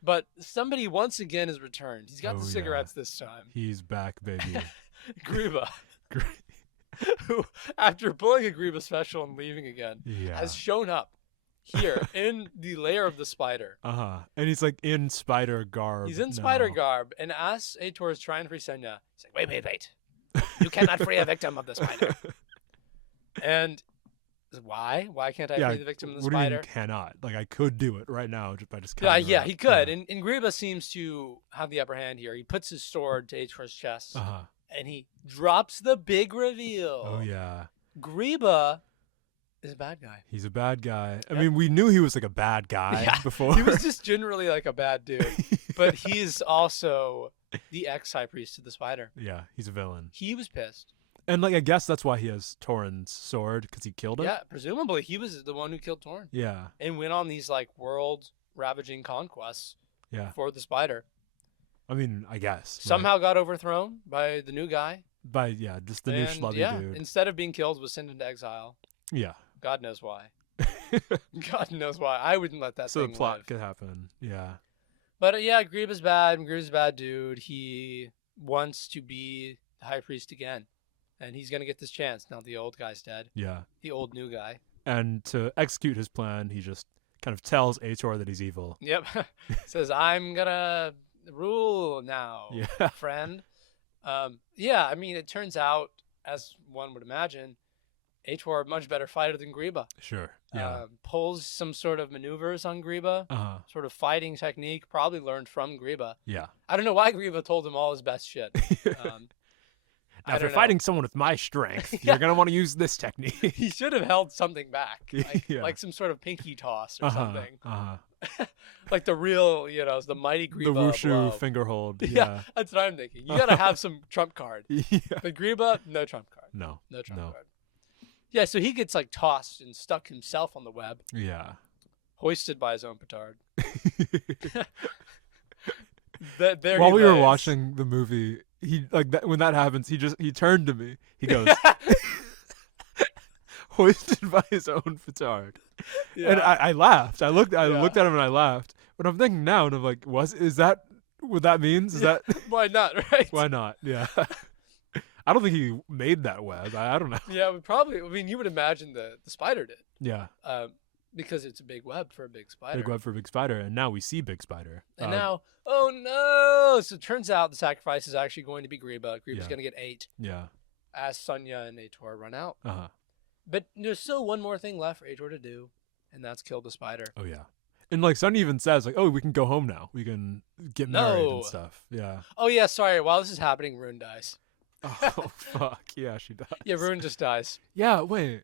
but somebody once again has returned. He's got the cigarettes this time. He's back, baby. Greba, who, after pulling a Greba special and leaving again, has shown up here in the lair of the spider. And he's like in spider garb. He's in spider garb, and as Ator is trying to free Sonya, he's like, wait. You cannot free a victim of the spider. And... Why? Why can't I free the victim of the spider? What do you mean cannot? Like, I could do it right now by just cutting Yeah, he could. And Greba seems to have the upper hand here. He puts his sword to Ator's chest, and he drops the big reveal. Oh, yeah. Greba is a bad guy. He's a bad guy. I mean, we knew he was like a bad guy before. He was just generally like a bad dude. But he's also the ex-high priest of the spider. Yeah, he's a villain. He was pissed. And like, I guess that's why he has Torin's sword, because he killed it. Yeah, presumably he was the one who killed Torin. Yeah. And went on these like world ravaging conquests. Yeah. For the spider. I mean, I guess. Somehow got overthrown by the new guy. Just the new schlubby dude. Instead of being killed, was sent into exile. Yeah. God knows why. God knows why. I wouldn't let that so thing the plot live. could happen. Yeah. But Greba's bad. Greba's a bad dude. He wants to be the high priest again. And he's going to get this chance now the old guy's dead. Yeah. The old new guy. And to execute his plan, he just kind of tells Ator that he's evil. Yep. Says, I'm going to rule now, friend. I mean, it turns out, as one would imagine, Ator a much better fighter than Greba. Sure. Yeah. Pulls some sort of maneuvers on Greba. Sort of fighting technique, probably learned from Greba. Yeah. I don't know why Greba told him all his best shit. Now, if you're fighting someone with my strength, you're going to want to use this technique. He should have held something back, like some sort of pinky toss or something. Like the real, the mighty Greba. The wushu finger hold. Yeah, that's what I'm thinking. You got to have some trump card. But Greba, no trump card. No trump card. Yeah, so he gets like tossed and stuck himself on the web. Yeah. Hoisted by his own petard. While we were watching the movie, when that happens, he turned to me. He goes, hoisted by his own petard. Yeah. And I laughed. I looked at him and I laughed. But I'm thinking now, and I'm like, what that means? Is that why not? Right? Why not? Yeah. I don't think he made that web. I don't know. Yeah, probably. I mean, you would imagine the spider did. Yeah. Because it's a big web for a big spider. Big web for a big spider, and now we see big spider. And now, oh no! So it turns out the sacrifice is actually going to be Greba. Greba's going to get 8. Yeah. As Sonya and Ator run out. Uh-huh. But there's still one more thing left for Ator to do, and that's kill the spider. Oh yeah. And like Sonya even says, like, "Oh, we can go home now. We can get married and stuff." Yeah. Oh yeah. Sorry. While this is happening, Rune dies. Oh fuck! Yeah, she dies. Yeah, Rune just dies. Yeah. Wait.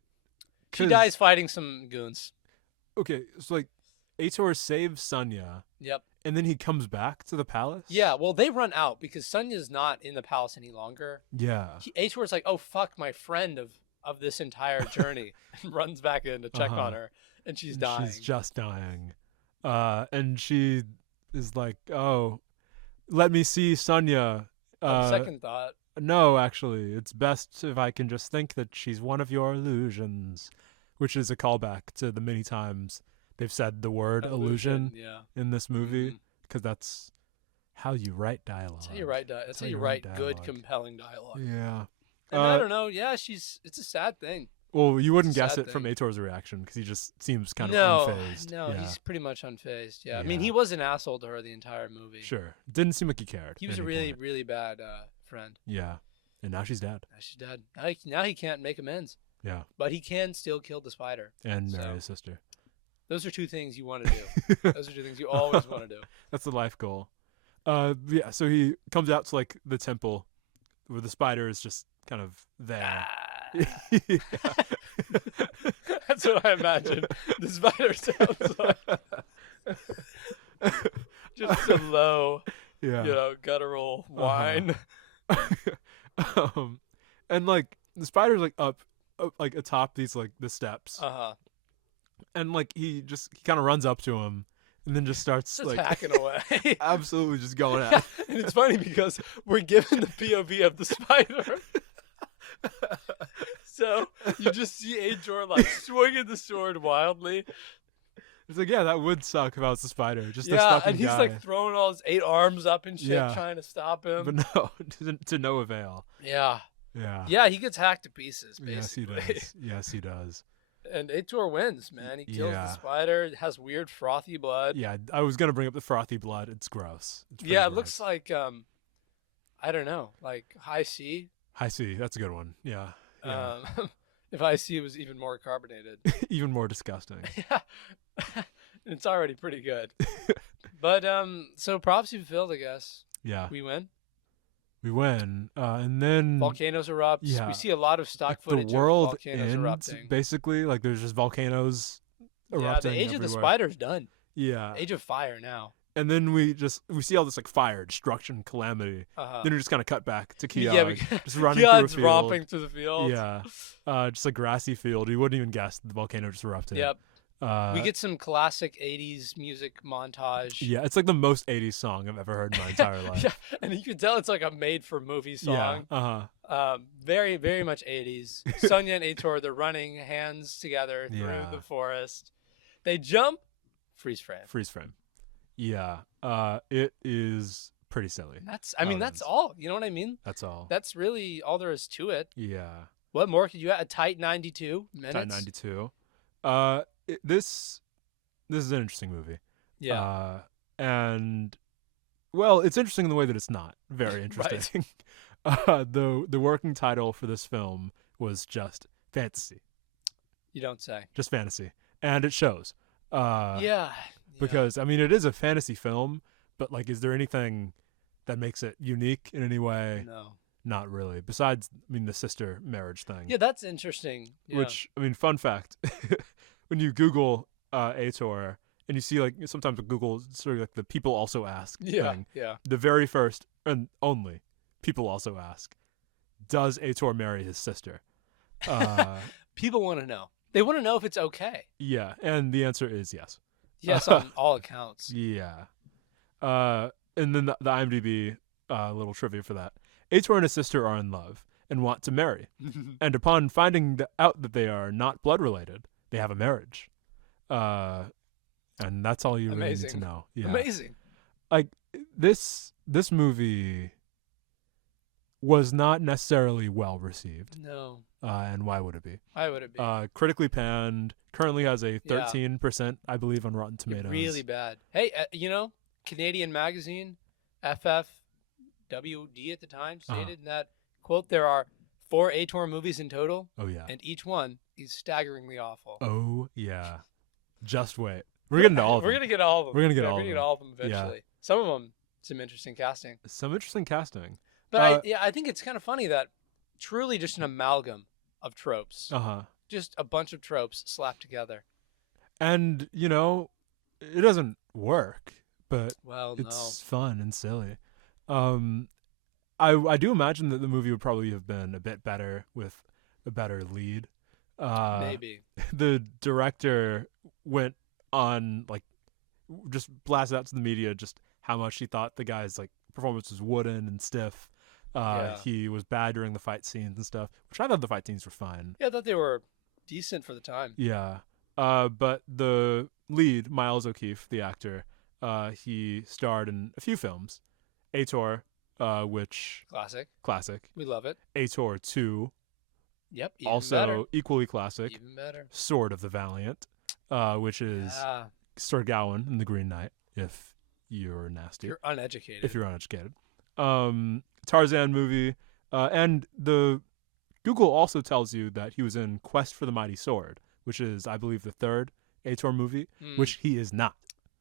She dies fighting some goons. Okay, so like, Ator saves Sonya. Yep. And then he comes back to the palace? Yeah, well, they run out because Sonya's not in the palace any longer. Yeah. Ator's like, oh, fuck, my friend of this entire journey. And runs back in to check on her. And she's dying. She's just dying. And she is like, oh, let me see Sonya. Second thought. No, actually, it's best if I can just think that she's one of your illusions. Which is a callback to the many times they've said the word illusion in this movie, because that's how you write dialogue. That's how you write That's how you write good, compelling dialogue. Yeah. And I don't know. Yeah, it's a sad thing. Well, you wouldn't guess it from Ator's reaction, because he just seems kind of unfazed. No, he's pretty much unfazed. Yeah. I mean, he was an asshole to her the entire movie. Sure. Didn't seem like he cared. He was a really, really bad friend. Yeah. And now she's dead. Now he can't make amends. Yeah. But he can still kill the spider. And marry his sister. Those are 2 things you want to do. Those are 2 things you always want to do. That's the life goal. Yeah, so he comes out to like the temple where the spider is just kind of there. That's what I imagine the spider sounds like. Just a low, guttural whine. And like the spider's like up like atop these like the steps. And like he kind of runs up to him and then just starts like hacking away. Absolutely just going at it. And it's funny because we're given the POV of the spider. So you just see Ator like swinging the sword wildly. It's like, yeah, that would suck if I was the spider. Just a and stuffing he's guy. like throwing all his 8 arms up and shit, trying to stop him. But no, to no avail. Yeah. Yeah. Yeah, he gets hacked to pieces, basically. Yes, he does. Yes, he does. And Ator wins, man. He kills the spider. It has weird frothy blood. Yeah, I was going to bring up the frothy blood. It's gross. It's it looks like, I don't know, like High C. High C, that's a good one. Yeah. If High C was even more carbonated. Even more disgusting. Yeah. It's already pretty good. But, so prophecy fulfilled, I guess. Yeah. We win. We win, and then volcanoes erupt. Yeah. We see a lot of stock footage the world of volcanoes ends, erupting. Basically, like there's just volcanoes erupting. Yeah, the Age of the Spider's done. Yeah, Age of Fire now. And then we see all this like fire, destruction, calamity. Then we just kind of cut back to Keogh, just running through a field. romping through the field. Yeah, just a grassy field. You wouldn't even guess the volcano just erupted. Yep. We get some classic 80s music montage. Yeah, it's like the most 80s song I've ever heard in my entire life. Yeah, and you can tell it's like a made-for-movie song. Yeah, very, very much 80s. Sonya and Ator, they're running hands together through the forest. They jump, freeze frame. Freeze frame. Yeah, it is pretty silly. That's all. You know what I mean? That's all. That's really all there is to it. Yeah. What more could you add? A tight 92 minutes? Tight 92. This is an interesting movie. Yeah. And well, it's interesting in the way that it's not very interesting. The working title for this film was just fantasy. You don't say. Just fantasy, and it shows. Yeah. Because I mean, it is a fantasy film, but like, is there anything that makes it unique in any way? No. not really. Besides, I mean, the sister marriage thing. Yeah, that's interesting. Yeah. Which, I mean, fun fact, when you Google Ator and you see like sometimes Google sort of like the people also ask thing. Yeah. The very first and only people also ask, does Ator marry his sister? People want to know. They want to know if it's okay. Yeah, and the answer is yes. Yes, on all accounts. Yeah. And then the IMDb little trivia for that. Ator and his sister are in love and want to marry. And upon finding out that they are not blood related, they have a marriage. And that's all you really need to know. Yeah. Amazing. Like this movie was not necessarily well received. No. And why would it be? Why would it be? Critically panned. Currently has a 13%, I believe, on Rotten Tomatoes. Really bad. Hey, Canadian magazine, FFWD at the time, stated in that quote, there are 4 Ator movies in total. Oh, yeah. And each one is staggeringly awful. Oh, yeah. Just wait. We're getting to all of them. We're going to get all of them. We're going to get all of them eventually. Yeah. Some of them, some interesting casting. But I think it's kind of funny that truly just an amalgam of tropes. Just a bunch of tropes slapped together. And, it doesn't work, but it's fun and silly. I do imagine that the movie would probably have been a bit better with a better lead. Maybe. The director went on, just blasted out to the media just how much he thought the guy's, performance was wooden and stiff. He was bad during the fight scenes and stuff, which I thought the fight scenes were fine. Yeah, I thought they were decent for the time. Yeah. But the lead, Miles O'Keefe, the actor, he starred in a few films. Ator, which... Classic. We love it. Ator 2. Yep, even also better. Equally classic. Even better. Sword of the Valiant, which is Sir Gawain in The Green Knight, if you're nasty. If you're uneducated. Tarzan movie. And the Google also tells you that he was in Quest for the Mighty Sword, which is, I believe, the third Ator movie, which he is not.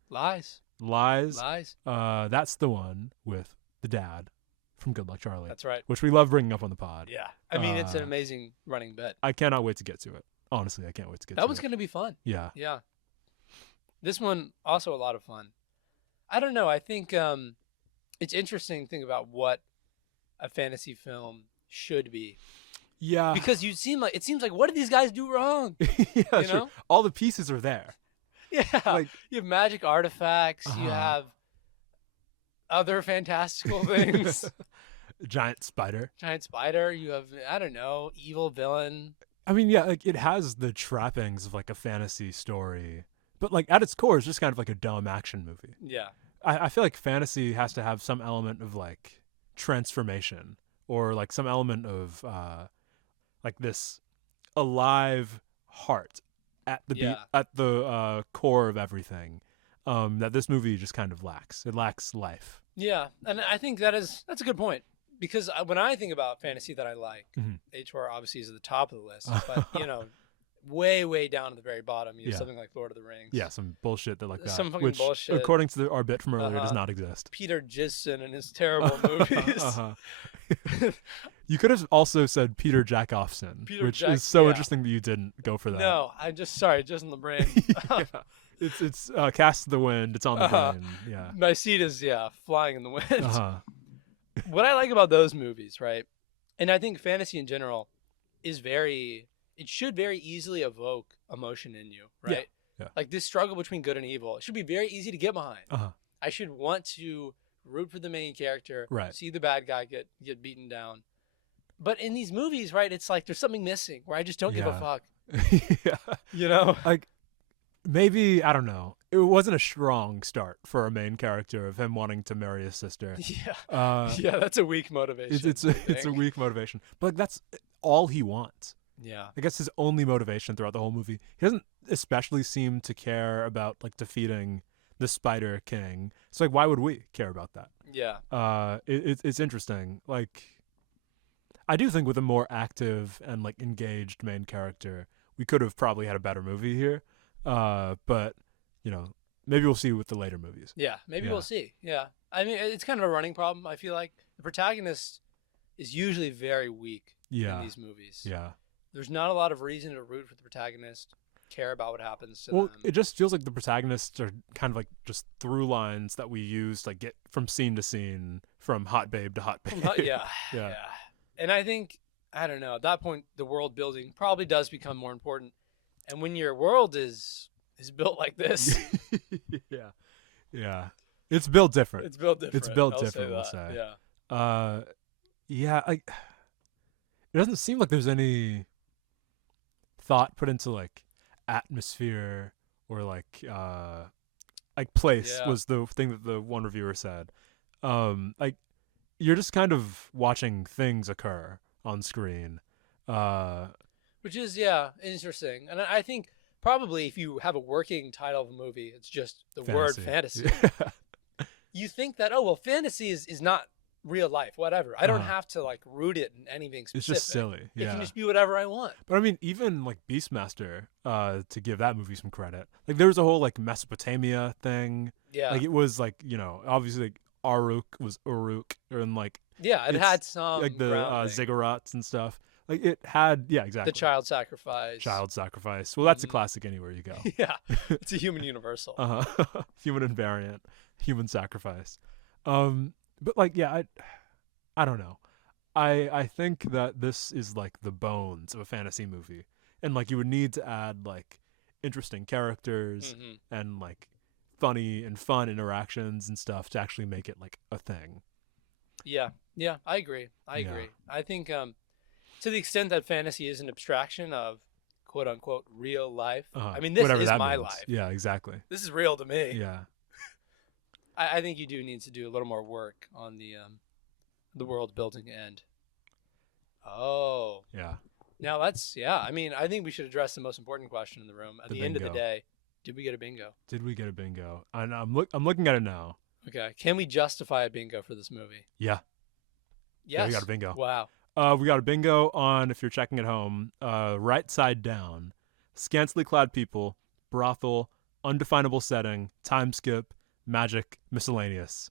Lies. That's the one with the dad from Good Luck Charlie. That's right. Which we love bringing up on the pod. Yeah. I mean, it's an amazing running bet. I cannot wait to get to it. Honestly, I can't wait to get to it. That one's going to be fun. Yeah. Yeah. This one, also a lot of fun. I don't know. I think it's interesting to think about what a fantasy film should be. Yeah. Because it seems like, what did these guys do wrong? Yeah, you know? All the pieces are there. Yeah. You have magic artifacts. You have other fantastical things. Giant spider. You have, I don't know, evil villain. I mean, yeah, it has the trappings of a fantasy story, but at its core, it's just kind of a dumb action movie. Yeah. I feel like fantasy has to have some element of transformation or some element of this alive heart at the core of everything that this movie just kind of lacks. It lacks life. Yeah, and I think that's a good point, because when I think about fantasy that I like, Ator obviously is at the top of the list, but way down at the very bottom, something like Lord of the Rings. Yeah, some bullshit that that. Some fucking which, bullshit. According to our bit from earlier, does not exist. Peter Jackson and his terrible movies. You could have also said Peter Jackofson, which is so interesting that you didn't go for that. No, I'm just sorry, just in the brain. It's cast to the wind. It's on the brain. Yeah. My seat is flying in the wind. What I like about those movies, right? And I think fantasy in general is it should very easily evoke emotion in you, right? Yeah. This struggle between good and evil, it should be very easy to get behind. I should want to root for the main character, see the bad guy get beaten down. But in these movies, right, it's there's something missing where I just don't give a fuck. Yeah. Maybe, I don't know, it wasn't a strong start for a main character of him wanting to marry his sister. Yeah, that's a weak motivation. It's a weak motivation. But that's all he wants. Yeah. I guess his only motivation throughout the whole movie. He doesn't especially seem to care about defeating the Spider King. So why would we care about that? Yeah. It's interesting. I do think with a more active and engaged main character, we could have probably had a better movie here. But maybe we'll see with the later movies. Yeah, maybe we'll see. Yeah. I mean, it's kind of a running problem. I feel like the protagonist is usually very weak in these movies. Yeah. There's not a lot of reason to root for the protagonist, care about what happens to them. Well, it just feels like the protagonists are kind of like just through lines that we use to like, get from scene to scene, from hot babe to hot babe. Yeah. And I think, I don't know, at that point, the world building probably does become more important. And when your world is built like this. Yeah. It's built different. It's built different, we'll say. Yeah. It doesn't seem like there's any thought put into like atmosphere or like place was the thing that the one reviewer said. Like you're just kind of watching things occur on screen. Which is, interesting. And I think probably if you have a working title of a movie, it's just the word fantasy. You think that, fantasy is not real life, whatever. I don't have to like root it in anything specific. It's just silly. It can just be whatever I want. But I mean, even like Beastmaster, to give that movie some credit, like there was a whole like Mesopotamia thing. Yeah. Like it was like, obviously like Uruk was Uruk, and like it had some like the ziggurats and stuff. Like it had, exactly. The child sacrifice. Well, that's a classic anywhere you go. Yeah, it's a human universal. Human invariant, human sacrifice. But like, I don't know. I think that this is like the bones of a fantasy movie, and like you would need to add like interesting characters and like funny and fun interactions and stuff to actually make it like a thing. Yeah, I agree. I think to the extent that fantasy is an abstraction of quote unquote real life. I mean, this is my life. Yeah, exactly. This is real to me. Yeah. I think you do need to do a little more work on the world building end. Oh. Yeah. Now I mean, I think we should address the most important question in the room. At the end of the day, did we get a bingo? And I'm looking at it now. Okay. Can we justify a bingo for this movie? Yeah. Yes. Yeah, we got a bingo. Wow. We got a bingo on, if you're checking at home, right side down, scantily clad people, brothel, undefinable setting, time skip, magic, miscellaneous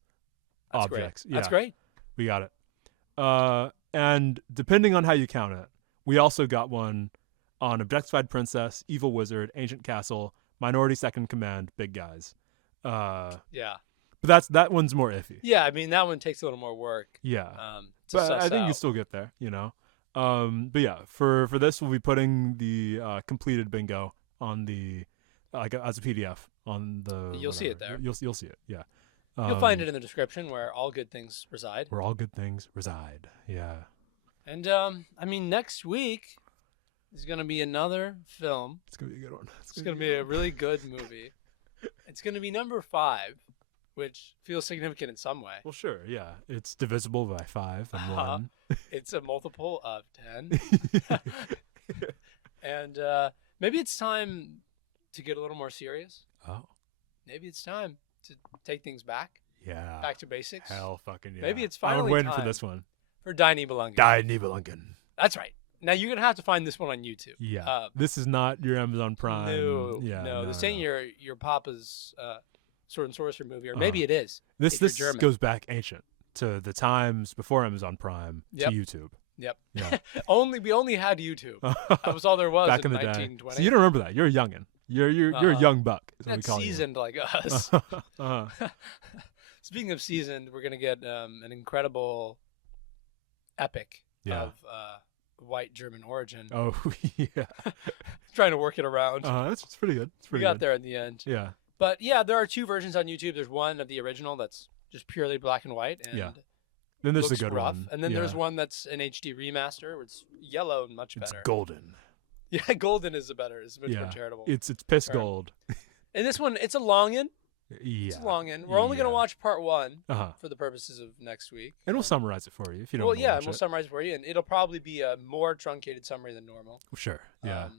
objects. Great. That's great. We got it. And depending on how you count it, we also got one on objectified princess, evil wizard, ancient castle, minority second command, big guys. Yeah. But that one's more iffy. Yeah, I mean, that one takes a little more work. Yeah. But I think you still get there, But yeah, for this, we'll be putting the completed bingo on the as a PDF on the. You'll see it there. You'll see it. Yeah. You'll find it in the description where all good things reside. Yeah. And I mean, next week is gonna be another film. It's gonna be a good one. It's gonna be a really good movie. It's gonna be number 5. Which feels significant in some way. Well, sure, yeah. It's divisible by 5 and 1. It's a multiple of 10. And maybe it's time to get a little more serious. Oh. Maybe it's time to take things back. Yeah. Back to basics. Hell fucking yeah. Maybe it's finally I'm waiting time for this one. For Die Nibelungen. Die Nibelungen. That's right. Now, you're going to have to find this one on YouTube. Yeah. This is not your Amazon Prime. No. This ain't your papa's... Sword and Sorcery movie, or maybe it is. This goes back ancient to the times before Amazon Prime to YouTube. Yep. Yeah. We only had YouTube. That was was all back in the 1920. Day. So you don't remember that? You're a youngin. You're a young buck. Is what we call seasoned like us. Speaking of seasoned, we're gonna get an incredible epic of white German origin. Oh yeah. Trying to work it around. It's pretty good. We got there in the end. Yeah. But yeah, there are 2 versions on YouTube. There's one of the original that's just purely black and white, and then there's looks the good rough. one. And then there's one that's an HD remaster where it's yellow and much better. It's golden. Yeah, golden is much more charitable. It's piss gold. And this one, it's a long-in. Yeah. It's a long-in. We're only going to watch part 1 for the purposes of next week. And we'll summarize it for you if you don't want to watch we'll summarize it for you, and it'll probably be a more truncated summary than normal. Sure, yeah.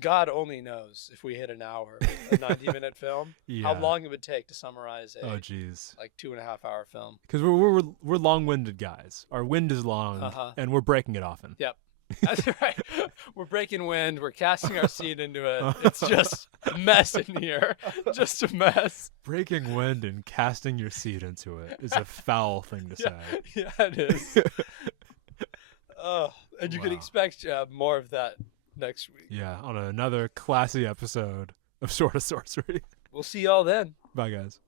God only knows if we hit an hour, a 90-minute film, how long it would take to summarize a 2.5-hour film. Because we're long-winded guys. Our wind is long, and we're breaking it often. Yep, that's right. We're breaking wind. We're casting our seed into it. It's just a mess in here. Just a mess. Breaking wind and casting your seed into it is a foul thing to say. Yeah, it is. And you can expect more of that next week. Yeah, on another classy episode of Sorta Sorcery. We'll see y'all then. Bye, guys.